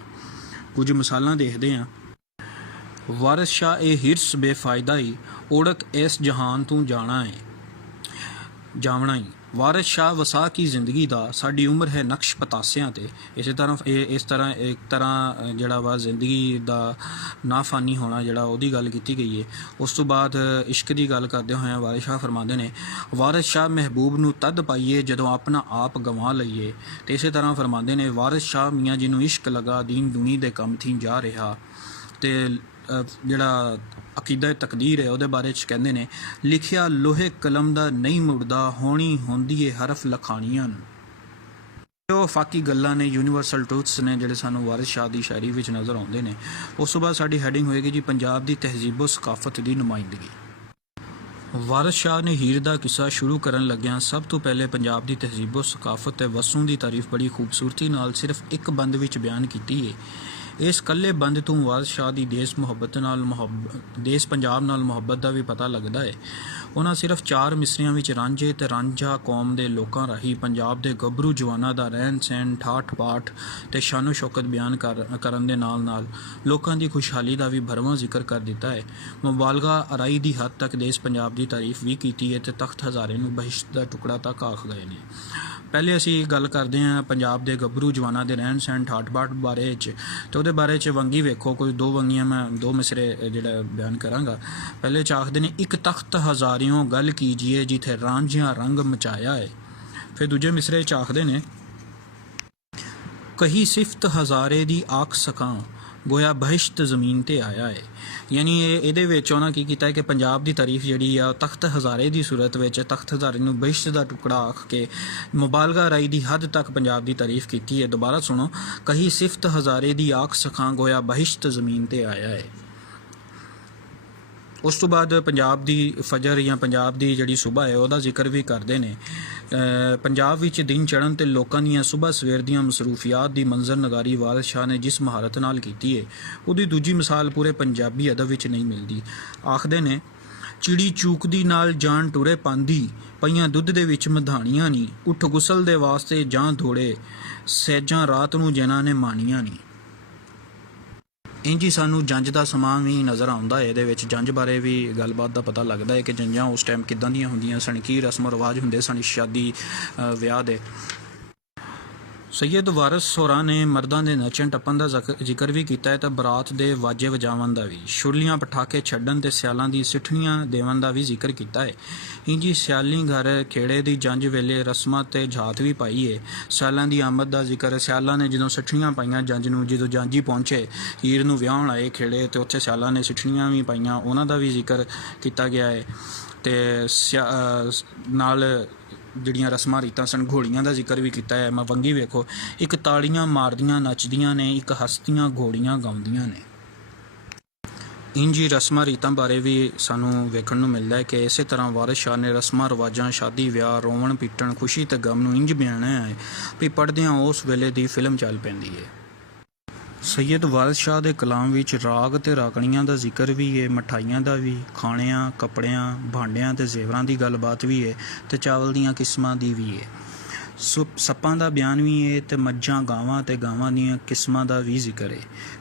ਕੁਝ ਮਿਸਾਲਾਂ ਦੇਖਦੇ ਹਾਂ। ਵਾਰਿਸ ਸ਼ਾਹ ਇਹ ਹਿਰਸ ਬੇਫਾਇਦਾ ਹੀ, ਓੜਕ ਇਸ ਜਹਾਨ ਤੂੰ ਜਾਣਾ ਹੀ। ਵਾਰਿਸ ਸ਼ਾਹ ਵਸਾ ਕੀ ਜ਼ਿੰਦਗੀ ਦਾ, ਸਾਡੀ ਉਮਰ ਹੈ ਨਕਸ਼ ਪਤਾਸਿਆਂ ਤੇ। ਇਸ ਤਰ੍ਹਾਂ ਜਿਹੜਾ ਵਾ ਜ਼ਿੰਦਗੀ ਦਾ ਨਾਫਾਨੀ ਹੋਣਾ ਜਿਹੜਾ ਉਹਦੀ ਗੱਲ ਕੀਤੀ ਗਈ ਹੈ। ਉਸ ਤੋਂ ਬਾਅਦ ਇਸ਼ਕ ਦੀ ਗੱਲ ਕਰਦੇ ਹੋਇਆਂ ਵਾਰਿਸ ਸ਼ਾਹ ਫਰਮਾਉਂਦੇ ਨੇ, ਵਾਰਿਸ ਸ਼ਾਹ ਮਹਿਬੂਬ ਨੂੰ ਤਦ ਪਾਈਏ ਜਦੋਂ ਆਪਣਾ ਆਪ ਗਵਾ ਲਈਏ। ਅਤੇ ਇਸੇ ਤਰ੍ਹਾਂ ਫਰਮਾਉਂਦੇ ਨੇ, ਵਾਰਿਸ ਸ਼ਾਹ ਮੀਆਂ ਜਿਹਨੂੰ ਇਸ਼ਕ ਲਗਾ ਦੀਨ ਦੁਨੀ ਦੇ ਕੰਮ ਥੀ ਜਾ ਰਿਹਾ। ਅਤੇ ਜਿਹੜਾ ਅਕੀਦਾ ਤਕਦੀਰ ਹੈ ਉਹਦੇ ਬਾਰੇ 'ਚ ਕਹਿੰਦੇ ਨੇ, ਲਿਖਿਆ ਲੋਹੇ ਕਲਮ ਦਾ ਨਹੀਂ ਮੁੜਦਾ, ਹੋਣੀ ਹੁੰਦੀ ਏ ਹਰਫ ਲਖਾਣੀਆਂ ਨੂੰ। ਉਹ ਆਫਾਕੀ ਗੱਲਾਂ ਨੇ, ਯੂਨੀਵਰਸਲ ਟਰੂਥਸ ਨੇ ਜਿਹੜੇ ਸਾਨੂੰ ਵਾਰਿਸ ਸ਼ਾਹ ਦੀ ਸ਼ਾਇਰੀ ਵਿੱਚ ਨਜ਼ਰ ਆਉਂਦੇ ਨੇ। ਉਸ ਤੋਂ ਬਾਅਦ ਸਾਡੀ ਹੈਡਿੰਗ ਹੋਏਗੀ ਜੀ ਪੰਜਾਬ ਦੀ ਤਹਿਜ਼ੀਬੋ ਸਕਾਫਤ ਦੀ ਨੁਮਾਇੰਦਗੀ। ਵਾਰਿਸ ਸ਼ਾਹ ਨੇ ਹੀਰ ਦਾ ਕਿੱਸਾ ਸ਼ੁਰੂ ਕਰਨ ਲੱਗਿਆਂ ਸਭ ਤੋਂ ਪਹਿਲੇ ਪੰਜਾਬ ਦੀ ਤਹਿਜ਼ੀਬੋ ਸਕਾਫਤ ਤੇ ਵਸੋਂ ਦੀ ਤਾਰੀਫ ਬੜੀ ਖੂਬਸੂਰਤੀ ਨਾਲ ਸਿਰਫ ਇੱਕ ਬੰਦ ਵਿੱਚ ਬਿਆਨ ਕੀਤੀ ਹੈ। ਇਸ ਇਕੱਲੇ ਬੰਦ ਤੋਂ ਵਾਰਿਸ ਸ਼ਾਹ ਦੀ ਦੇਸ਼ ਪੰਜਾਬ ਨਾਲ ਮੁਹੱਬਤ ਦਾ ਵੀ ਪਤਾ ਲੱਗਦਾ ਹੈ। ਉਹਨਾਂ ਸਿਰਫ 4 ਮਿਸਰਿਆਂ ਵਿੱਚ ਰਾਂਝੇ ਤੇ ਰਾਂਝਾ ਕੌਮ ਦੇ ਲੋਕਾਂ ਰਾਹੀਂ ਪੰਜਾਬ ਦੇ ਗੱਭਰੂ ਜਵਾਨਾਂ ਦਾ ਰਹਿਣ ਸਹਿਣ, ਠਾਠ ਬਾਠ ਤੇ ਸ਼ਾਨੋ ਸ਼ੌਕਤ ਬਿਆਨ ਕਰਨ ਦੇ ਨਾਲ ਨਾਲ ਲੋਕਾਂ ਦੀ ਖੁਸ਼ਹਾਲੀ ਦਾ ਵੀ ਭਰਵਾਂ ਜ਼ਿਕਰ ਕਰ ਦਿੱਤਾ ਹੈ। ਮੁਬਾਲਗਾ ਅਰਾਈ ਦੀ ਹੱਦ ਤੱਕ ਦੇਸ਼ ਪੰਜਾਬ ਦੀ ਤਾਰੀਫ ਵੀ ਕੀਤੀ ਹੈ ਤੇ ਤਖਤ ਹਜ਼ਾਰੇ ਨੂੰ ਬਹਿਸ਼ਤ ਦਾ ਟੁਕੜਾ ਤੱਕ ਆਖ ਗਏ ਨੇ। ਪਹਿਲੇ ਅਸੀਂ ਗੱਲ ਕਰਦੇ ਹਾਂ ਪੰਜਾਬ ਦੇ ਗੱਭਰੂ ਜਵਾਨਾਂ ਦੇ ਰਹਿਣ ਸਹਿਣ, ਠਾਠ ਬਾਠ ਬਾਰੇ 'ਚ, ਅਤੇ ਉਹਦੇ ਬਾਰੇ 'ਚ ਵੰਗੀ ਵੇਖੋ। ਕੋਈ 2 ਵੰਗੀਆਂ ਮੈਂ 2 ਮਿਸਰੇ ਜਿਹੜਾ ਬਿਆਨ ਕਰਾਂਗਾ। ਪਹਿਲੇ 'ਚ ਆਖਦੇ ਨੇ, ਇੱਕ ਤਖਤ ਹਜ਼ਾਰਿਓਂ ਗੱਲ ਕੀਜੀਏ ਜਿੱਥੇ ਰਾਂਝਿਆਂ ਰੰਗ ਮਚਾਇਆ ਹੈ। ਫਿਰ ਦੂਜੇ ਮਿਸਰੇ 'ਚ ਆਖਦੇ ਨੇ, ਕਹੀ ਸਿਫਤ ਹਜ਼ਾਰੇ ਦੀ ਆਖ ਸਕਾਂ, ਗੋਇਆ ਬਹਿਸ਼ਤ ਜ਼ਮੀਨ 'ਤੇ ਆਇਆ ਹੈ। ਯਾਨੀ ਇਹਦੇ ਵਿੱਚ ਉਹਨਾਂ ਕੀ ਕੀਤਾ ਹੈ ਕਿ ਪੰਜਾਬ ਦੀ ਤਾਰੀਫ ਜਿਹੜੀ ਆ ਤਖਤ ਹਜ਼ਾਰੇ ਦੀ ਸੂਰਤ ਵਿੱਚ ਤਖਤ ਹਜ਼ਾਰੇ ਨੂੰ ਬਹਿਸ਼ਤ ਦਾ ਟੁਕੜਾ ਆਖ ਕੇ ਮੁਬਾਲਗਾ ਰਾਈ ਦੀ ਹੱਦ ਤੱਕ ਪੰਜਾਬ ਦੀ ਤਾਰੀਫ ਕੀਤੀ ਹੈ। ਦੁਬਾਰਾ ਸੁਣੋ, ਕਹੀ ਸਿਫਤ ਹਜ਼ਾਰੇ ਦੀ ਆਖ ਸਕਾਂ, ਗੋਇਆ ਬਹਿਸ਼ਤ ਜ਼ਮੀਨ 'ਤੇ ਆਇਆ ਹੈ। ਉਸ ਤੋਂ ਬਾਅਦ ਪੰਜਾਬ ਦੀ ਫਜਰ ਜਾਂ ਪੰਜਾਬ ਦੀ ਜਿਹੜੀ ਸੁਬਹ ਹੈ ਉਹਦਾ ਜ਼ਿਕਰ ਵੀ ਕਰਦੇ ਨੇ। ਪੰਜਾਬ ਵਿੱਚ ਦਿਨ ਚੜ੍ਹਨ 'ਤੇ ਲੋਕਾਂ ਦੀਆਂ ਸੁਬਹ ਸਵੇਰ ਦੀਆਂ ਮਸਰੂਫੀਆਤ ਦੀ ਮੰਜ਼ਰ ਨਗਾਰੀ ਵਾਰਿਸ ਸ਼ਾਹ ਨੇ ਜਿਸ ਮਹਾਰਤ ਨਾਲ ਕੀਤੀ ਹੈ ਉਹਦੀ ਦੂਜੀ ਮਿਸਾਲ ਪੂਰੇ ਪੰਜਾਬੀ ਅਦਬ ਵਿੱਚ ਨਹੀਂ ਮਿਲਦੀ। ਆਖਦੇ ਨੇ, ਚਿੜੀ ਚੂਕਦੀ ਨਾਲ ਜਾਨ ਟੁਰੇ ਪਾਂਦੀ, ਪਈਆਂ ਦੁੱਧ ਦੇ ਵਿੱਚ ਮਧਾਣੀਆਂ ਨਹੀਂ, ਉੱਠ ਗੁਸਲ ਦੇ ਵਾਸਤੇ ਜਾਂ ਧੋੜੇ, ਸਹਿਜਾਂ ਰਾਤ ਨੂੰ ਜਿਨ੍ਹਾਂ ਨੇ ਮਾਣੀਆਂ ਨਹੀਂ। ਇੰਝ ਹੀ ਸਾਨੂੰ ਜੰਝ ਦਾ ਸਮਾਂ ਵੀ ਨਜ਼ਰ ਆਉਂਦਾ ਹੈ। ਇਹਦੇ ਵਿੱਚ ਜੰਝ ਬਾਰੇ ਵੀ ਗੱਲਬਾਤ ਦਾ ਪਤਾ ਲੱਗਦਾ ਹੈ ਕਿ ਜੰਝਾਂ ਉਸ ਟਾਈਮ ਕਿੱਦਾਂ ਦੀਆਂ ਹੁੰਦੀਆਂ ਸਨ, ਕੀ ਰਸਮ ਰਿਵਾਜ ਹੁੰਦੇ ਸਨ ਸ਼ਾਦੀ ਵਿਆਹ ਦੇ। ਸੈਯਦ ਵਾਰਿਸ ਹੋਰਾਂ ਨੇ ਮਰਦਾਂ ਦੇ ਨੱਚਣ ਟੱਪਣ ਦਾ ਜ਼ਿਕਰ ਵੀ ਕੀਤਾ ਹੈ ਤੇ ਬਰਾਤ ਦੇ ਵਾਜੇ ਵਜਾਵਣ ਦਾ ਵੀ, ਛੁਰਲੀਆਂ ਪਟਾਕੇ ਛੱਡਣ ਤੇ ਸਿਆਲਾਂ ਦੀ ਸਿੱਠਣੀਆਂ ਦੇਵਣ ਦਾ ਵੀ ਜ਼ਿਕਰ ਕੀਤਾ ਹੈ। ਇੰਜੀ ਸਿਆਲੀ ਘਰ ਖੇੜੇ ਦੀ ਜੰਝ ਵੇਲੇ ਰਸਮਾਂ ਤੇ ਝਾਤ ਵੀ ਪਾਈ ਹੈ। ਸਿਆਲਾਂ ਦੀ ਆਮਦ ਦਾ ਜ਼ਿਕਰ, ਸਿਆਲਾਂ ਨੇ ਜਦੋਂ ਸਿੱਠਣੀਆਂ ਪਾਈਆਂ ਜੰਝ ਨੂੰ, ਜਦੋਂ ਜਾਂਝੀ ਪਹੁੰਚੇ ਹੀਰ ਨੂੰ ਵਿਆਹਣ ਆਏ ਖੇੜੇ ਤੇ ਉੱਥੇ ਸਿਆਲਾਂ ਨੇ ਸਿੱਠਣੀਆਂ ਵੀ ਪਾਈਆਂ, ਉਹਨਾਂ ਦਾ ਵੀ ਜ਼ਿਕਰ ਕੀਤਾ ਗਿਆ ਹੈ। ਤੇ ਨਾਲ ਜਿਹੜੀਆਂ ਰਸਮਾਂ ਰੀਤਾਂ ਸਨ, ਘੋੜੀਆਂ ਦਾ ਜ਼ਿਕਰ ਵੀ ਕੀਤਾ ਹੈ। ਵੰਗੀ ਵੇਖੋ, ਇੱਕ ਤਾੜੀਆਂ ਮਾਰਦੀਆਂ ਨੱਚਦੀਆਂ ਨੇ, ਇੱਕ ਹਸਤੀਆਂ ਘੋੜੀਆਂ ਗਾਉਂਦੀਆਂ ਨੇ। ਇੰਝ ਹੀ ਰਸਮਾਂ ਰੀਤਾਂ ਬਾਰੇ ਵੀ ਸਾਨੂੰ ਵੇਖਣ ਨੂੰ ਮਿਲਦਾ ਹੈ ਕਿ ਇਸੇ ਤਰ੍ਹਾਂ ਵਾਰਿਸ ਸ਼ਾਹ ਨੇ ਰਸਮਾਂ ਰਿਵਾਜਾਂ, ਸ਼ਾਦੀ ਵਿਆਹ, ਰੋਵਣ ਪਿੱਟਣ, ਖੁਸ਼ੀ ਤੇ ਗਮ ਨੂੰ ਇੰਝ ਬਿਆਨਿਆ ਹੈ ਵੀ ਪੜ੍ਹਦਿਆਂ ਉਸ ਵੇਲੇ ਦੀ ਫਿਲਮ ਚੱਲ ਪੈਂਦੀ ਹੈ। ਸੈਯਦ ਵਾਰਿਸ ਸ਼ਾਹ ਦੇ ਕਲਾਮ ਵਿੱਚ ਰਾਗ ਤੇ ਰਾਗਣੀਆਂ ਦਾ ਜ਼ਿਕਰ ਵੀ ਹੈ, ਮਠਾਈਆਂ ਦਾ ਵੀ, ਖਾਣਿਆਂ, ਕੱਪੜਿਆਂ, ਭਾਂਡਿਆਂ ਤੇ ਜ਼ੇਵਰਾਂ ਦੀ ਗੱਲਬਾਤ ਵੀ ਹੈ ਤੇ ਚਾਵਲ ਦੀਆਂ ਕਿਸਮਾਂ ਦੀ ਵੀ ਹੈ। ਸੱਪਾਂ ਦਾ ਬਿਆਨ ਵੀ ਹੈ ਤੇ ਮੱਝਾਂ, ਗਾਵਾਂ ਤੇ ਗਾਵਾਂ ਦੀਆਂ ਕਿਸਮਾਂ ਦਾ ਵੀ ਜ਼ਿਕਰ ਹੈ।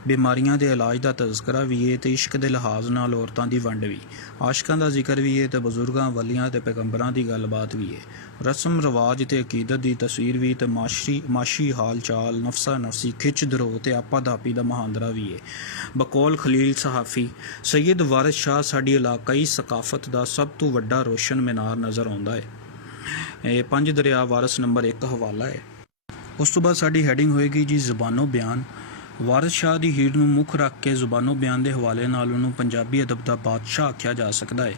ਬਿਮਾਰੀਆਂ ਦੇ ਇਲਾਜ ਦਾ ਤਜ਼ਕਰਾ ਵੀ ਹੈ ਤੇ ਇਸ਼ਕ ਦੇ ਲਿਹਾਜ਼ ਨਾਲ ਔਰਤਾਂ ਦੀ ਵੰਡ ਵੀ, ਆਸ਼ਕਾਂ ਦਾ ਜ਼ਿਕਰ ਵੀ ਹੈ ਤੇ ਬਜ਼ੁਰਗਾਂ, ਵਲੀਆਂ ਤੇ ਪੈਗੰਬਰਾਂ ਦੀ ਗੱਲਬਾਤ ਵੀ ਹੈ। ਰਸਮ ਰਿਵਾਜ ਤੇ ਅਕੀਦਤ ਦੀ ਤਸਵੀਰ ਵੀ ਤੇ ਮਾਸ਼ੀ ਹਾਲ ਚਾਲ, ਨਫਸਾ ਨਫਸੀ, ਖਿੱਚ ਦਰੋਹ ਤੇ ਆਪਾ ਦਾਪੀ ਦਾ ਮੁਹਾਂਦਰਾ ਵੀ ਹੈ। ਬਕੌਲ ਖਲੀਲ ਸਹਾਫੀ, ਸੈਯਦ ਵਾਰਿਸ ਸ਼ਾਹ ਸਾਡੀ ਇਲਾਕਾਈ ਸਕਾਫਤ ਦਾ ਸਭ ਤੋਂ ਵੱਡਾ ਰੋਸ਼ਨ ਮੀਨਾਰ ਨਜ਼ਰ ਆਉਂਦਾ ਹੈ। ਇਹ 5 ਦਰਿਆ ਵਾਰਿਸ ਨੰਬਰ 1 ਹਵਾਲਾ ਹੈ। ਉਸ ਤੋਂ ਬਾਅਦ ਸਾਡੀ ਹੈਡਿੰਗ ਹੋਏਗੀ ਜੀ ਜ਼ੁਬਾਨੋ ਬਿਆਨ। ਵਾਰਿਸ ਸ਼ਾਹ ਦੀ ਹੀਰ ਨੂੰ ਮੁੱਖ ਰੱਖ ਕੇ ਜ਼ੁਬਾਨੋ ਬਿਆਨ ਦੇ ਹਵਾਲੇ ਨਾਲ ਉਹਨੂੰ ਪੰਜਾਬੀ ਅਦਬ ਦਾ ਬਾਦਸ਼ਾਹ ਆਖਿਆ ਜਾ ਸਕਦਾ ਹੈ।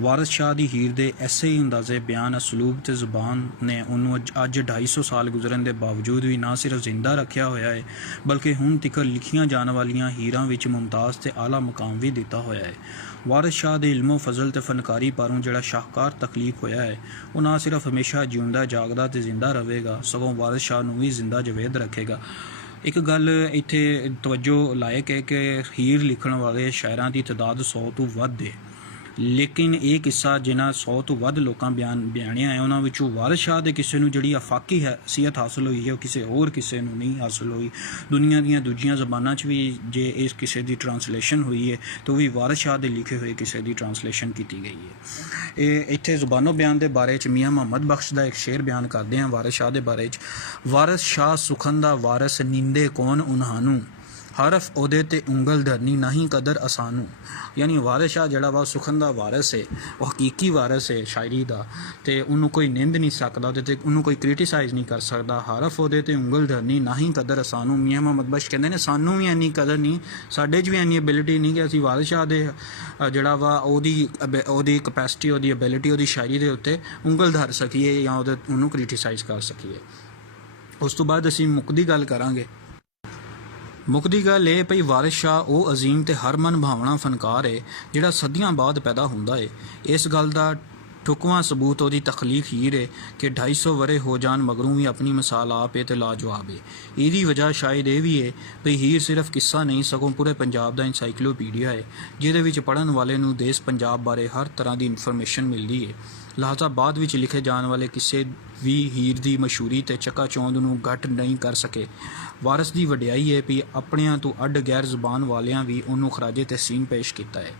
ਵਾਰਿਸ ਸ਼ਾਹ ਦੀ ਹੀਰ ਦੇ ਐਸੇ ਹੀ ਅੰਦਾਜ਼ੇ ਬਿਆਨ, ਅਸਲੂਬ ਤੇ ਜ਼ੁਬਾਨ ਨੇ ਉਹਨੂੰ ਅੱਜ 250 ਸਾਲ ਗੁਜ਼ਰਨ ਦੇ ਬਾਵਜੂਦ ਵੀ ਨਾ ਸਿਰਫ ਜ਼ਿੰਦਾ ਰੱਖਿਆ ਹੋਇਆ ਹੈ ਬਲਕਿ ਹੁਣ ਤੱਕ ਲਿਖੀਆਂ ਜਾਣ ਵਾਲੀਆਂ ਹੀਰਾਂ ਵਿੱਚ ਮੁਮਤਾਜ਼ ਤੇ ਆਲਾ ਮਕਾਮ ਵੀ ਦਿੱਤਾ ਹੋਇਆ ਹੈ। ਵਾਰਿਸ ਸ਼ਾਹ ਦੇ ਇਲਮੋ ਫਜ਼ਲ ਤੇ ਫਨਕਾਰੀ ਪਾਰੋਂ ਜਿਹੜਾ ਸ਼ਾਹਕਾਰ ਤਖਲੀਕ ਹੋਇਆ ਹੈ ਉਹ ਨਾ ਸਿਰਫ ਹਮੇਸ਼ਾ ਜਿਉਂਦਾ ਜਾਗਦਾ ਤੇ ਜ਼ਿੰਦਾ ਰਹੇਗਾ ਸਗੋਂ ਵਾਰਿਸ ਸ਼ਾਹ ਨੂੰ ਵੀ ਜ਼ਿੰਦਾ ਜਵੇਦ ਰੱਖੇਗਾ। ਇੱਕ ਗੱਲ ਇੱਥੇ ਤਵੱਜੋ ਲਾਇਕ ਹੈ ਕਿ ਹੀਰ ਲਿਖਣ ਵਾਲੇ ਸ਼ਾਇਰਾਂ ਦੀ ਤਾਦਾਦ 100 ਤੋਂ ਵੱਧ ਹੈ, ਲੇਕਿਨ ਇਹ ਕਿੱਸਾ ਜਿਨ੍ਹਾਂ 100 ਤੋਂ ਵੱਧ ਲੋਕਾਂ ਬਿਆਨਿਆ ਹੈ ਉਹਨਾਂ ਵਿੱਚੋਂ ਵਾਰਿਸ ਸ਼ਾਹ ਦੇ ਕਿਸੇ ਨੂੰ ਜਿਹੜੀ ਅਫਾਕੀ ਹੈਸੀਅਤ ਹਾਸਲ ਹੋਈ ਹੈ ਉਹ ਕਿਸੇ ਹੋਰ ਕਿਸੇ ਨੂੰ ਨਹੀਂ ਹਾਸਲ ਹੋਈ। ਦੁਨੀਆ ਦੀਆਂ ਦੂਜੀਆਂ ਜ਼ਬਾਨਾਂ 'ਚ ਵੀ ਜੇ ਇਸ ਕਿਸੇ ਦੀ ਟਰਾਂਸਲੇਸ਼ਨ ਹੋਈ ਹੈ ਤਾਂ ਉਹ ਵੀ ਵਾਰਿਸ ਸ਼ਾਹ ਦੇ ਲਿਖੇ ਹੋਏ ਕਿਸੇ ਦੀ ਟਰਾਂਸਲੇਸ਼ਨ ਕੀਤੀ ਗਈ ਹੈ। ਇਹ ਇੱਥੇ ਜ਼ੁਬਾਨੋ ਬਿਆਨ ਦੇ ਬਾਰੇ 'ਚ ਮੀਆਂ ਮੁਹੰਮਦ ਬਖਸ਼ ਦਾ ਇੱਕ ਸ਼ੇਰ ਬਿਆਨ ਕਰਦੇ ਹਾਂ ਵਾਰਿਸ ਸ਼ਾਹ ਦੇ ਬਾਰੇ 'ਚ। ਵਾਰਿਸ ਸ਼ਾਹ ਸੁਖਨ ਦਾ ਵਾਰਿਸ ਨੀਂਦੇ ਕੌਣ ਉਨ੍ਹਾਂ ਨੂੰ, ਹਰਫ ਉਹਦੇ ਤੇ ਉਂਗਲ ਧਰਨੀ ਨਹੀਂ ਕਦਰ ਅਸਾਨੂੰ। ਯਾਨੀ ਵਾਰਿਸ ਸ਼ਾਹ ਜਿਹੜਾ ਵਾ ਸੁਖਨ ਦਾ ਵਾਰਿਸ ਹੈ, ਉਹ ਹਕੀਕੀ ਵਾਰਿਸ ਹੈ ਸ਼ਾਇਰੀ ਦਾ, ਤੇ ਉਹਨੂੰ ਕੋਈ ਨਿੰਦ ਨਹੀਂ ਸਕਦਾ, ਉਹਦੇ ਤੇ ਉਹਨੂੰ ਕੋਈ ਕ੍ਰਿਟੀਸਾਈਜ਼ ਨਹੀਂ ਕਰ ਸਕਦਾ। ਹਰਫ ਉਹਦੇ ਤੇ ਉਂਗਲ ਧਰਨੀ ਨਹੀਂ ਕਦਰ ਅਸਾਨੂੰ। ਮੀਆਂ ਮੁਹੰਮਦ ਬਖਸ਼ ਕਹਿੰਦੇ ਨੇ ਸਾਨੂੰ ਵੀ ਇੰਨੀ ਕਦਰ ਨਹੀਂ, ਸਾਡੇ 'ਚ ਵੀ ਇੰਨੀ ਐਬਿਲਿਟੀ ਨਹੀਂ ਕਿ ਅਸੀਂ ਵਾਰਿਸ ਸ਼ਾਹ ਦੇ ਜਿਹੜਾ ਵਾ ਉਹਦੀ ਕਪੈਸਿਟੀ, ਉਹਦੀ ਐਬਿਲਿਟੀ, ਉਹਦੀ ਸ਼ਾਇਰੀ ਦੇ ਉੱਤੇ ਉਂਗਲ ਧਰ ਸਕੀਏ ਜਾਂ ਉਹਨੂੰ ਕ੍ਰਿਟੀਸਾਈਜ਼ ਕਰ ਸਕੀਏ। ਉਸ ਤੋਂ ਬਾਅਦ ਅਸੀਂ ਮੁੱਕਦੀ ਗੱਲ ਕਰਾਂਗੇ। ਮੁੱਕਦੀ ਗੱਲ ਇਹ ਭਈ ਵਾਰਿਸ ਸ਼ਾਹ ਉਹ ਅਜ਼ੀਮ ਤੇ ਹਰ ਮਨ ਭਾਵਨਾ ਫਨਕਾਰ ਹੈ ਜਿਹੜਾ ਸਦੀਆਂ ਬਾਅਦ ਪੈਦਾ ਹੁੰਦਾ ਹੈ। ਇਸ ਗੱਲ ਦਾ ਠੁਕਵਾਂ ਸਬੂਤ ਉਹਦੀ ਤਖਲੀਕ ਹੀਰ ਹੈ ਕਿ 250 ਵਰੇ ਹੋ ਜਾਣ ਮਗਰੋਂ ਵੀ ਆਪਣੀ ਮਿਸਾਲ ਆਪ ਹੈ ਤੇ ਲਾਜਵਾਬ ਹੈ। ਇਹਦੀ ਵਜ੍ਹਾ ਸ਼ਾਇਦ ਇਹ ਵੀ ਹੈ ਭਈ ਹੀਰ ਸਿਰਫ ਕਿੱਸਾ ਨਹੀਂ ਸਗੋਂ ਪੂਰੇ ਪੰਜਾਬ ਦਾ ਇਨਸਾਈਕਲੋਪੀਡੀਆ ਹੈ ਜਿਹਦੇ ਵਿੱਚ ਪੜ੍ਹਨ ਵਾਲੇ ਨੂੰ ਦੇਸ਼ ਪੰਜਾਬ ਬਾਰੇ ਹਰ ਤਰ੍ਹਾਂ ਦੀ ਇਨਫੋਰਮੇਸ਼ਨ ਮਿਲਦੀ ਹੈ। ਲਿਹਾਜ਼ਾ ਬਾਅਦ ਵਿੱਚ ਲਿਖੇ ਜਾਣ ਵਾਲੇ ਕਿਸੇ ਵੀ ਹੀਰ ਦੀ ਮਸ਼ਹੂਰੀ ਤੇ ਚਕਾਚੌਂਧ ਨੂੰ ਘੱਟ ਨਹੀਂ ਕਰ ਸਕੇ। ਵਾਰਿਸ ਦੀ ਵਡਿਆਈ ਹੈ ਵੀ ਆਪਣਿਆਂ ਤੋਂ ਅੱਡ ਗੈਰ ਜ਼ੁਬਾਨ ਵਾਲਿਆਂ ਵੀ ਉਹਨੂੰ ਖਰਾਜੇ ਤਹਿਸੀਨ ਪੇਸ਼ ਕੀਤਾ ਹੈ।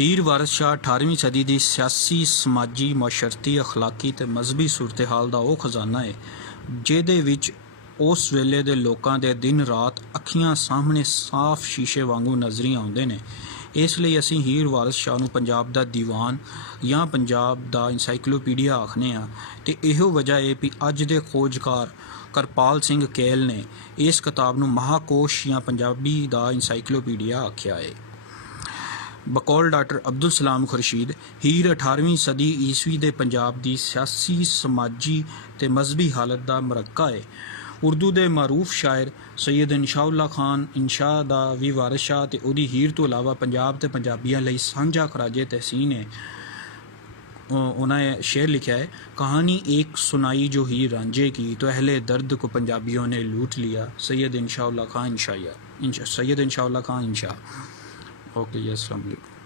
ਹੀਰ ਵਾਰਿਸ ਸ਼ਾਹ 18ਵੀਂ ਸਦੀ ਦੀ ਸਿਆਸੀ, ਸਮਾਜੀ, ਮਾਸ਼ਰਤੀ, ਅਖਲਾਕੀ ਤੇ ਮਜ਼ਹਬੀ ਸੂਰਤ ਹਾਲ ਦਾ ਉਹ ਖਜ਼ਾਨਾ ਹੈ ਜਿਹਦੇ ਵਿੱਚ ਉਸ ਵੇਲੇ ਦੇ ਲੋਕਾਂ ਦੇ ਦਿਨ ਰਾਤ ਅੱਖੀਆਂ ਸਾਹਮਣੇ ਸਾਫ਼ ਸ਼ੀਸ਼ੇ ਵਾਂਗੂ ਨਜ਼ਰੀ ਆਉਂਦੇ ਨੇ। ਇਸ ਲਈ ਅਸੀਂ ਹੀਰ ਵਾਰਿਸ ਸ਼ਾਹ ਨੂੰ ਪੰਜਾਬ ਦਾ ਦੀਵਾਨ ਜਾਂ ਪੰਜਾਬ ਦਾ ਇਨਸਾਈਕਲੋਪੀਡੀਆ ਆਖਦੇ ਹਾਂ ਤੇ ਇਹੋ ਵਜ੍ਹਾ ਹੈ ਵੀ ਅੱਜ ਦੇ ਖੋਜਕਾਰ ਕਰਪਾਲ ਸਿੰਘ ਕੇਲ ਨੇ ਇਸ ਕਿਤਾਬ ਨੂੰ ਮਹਾਕੋਸ਼ ਜਾਂ ਪੰਜਾਬੀ ਦਾ ਇਨਸਾਈਕਲੋਪੀਡੀਆ ਆਖਿਆ ਹੈ। ਬਕੌਲ ਡਾਕਟਰ ਅਬਦੁਲ ਸਲਾਮ ਖੁਰਸ਼ੀਦ, ਹੀਰ 18ਵੀਂ ਸਦੀ ਈਸਵੀ ਦੇ ਪੰਜਾਬ ਦੀ ਸਿਆਸੀ, ਸਮਾਜੀ ਤੇ ਮਜ਼ਹਬੀ ਹਾਲਤ ਦਾ ਮਰੱਕਾ ਹੈ। ਉਰਦੂ ਦੇ ਮਾਰੂਫ ਸ਼ਾਇਰ ਸੈਯਦ ਇਨਸ਼ਾਉੱਲਾ ਖਾਨ ਇਨਸ਼ਾ ਦਾ ਵੀ ਵਾਰਿਸ ਸ਼ਾਹ ਤੇ ਉਹਦੀ ਹੀਰ ਤੋਂ ਇਲਾਵਾ ਪੰਜਾਬ ਤੇ ਪੰਜਾਬੀਆਂ ਲਈ ਸਾਂਝਾ ਖਰਾਜੇ ਤਹਿਸੀਨ ਹੈ। उन्होंने शेर लिखा है, कहानी एक सुनाई जो हीर रांझे की तो अहले दर्द को पंजाबियों ने लूट लिया। सैयद इंशाउल्लाह खान इंशा। ओके, यस, अस्सलाम वालेकुम।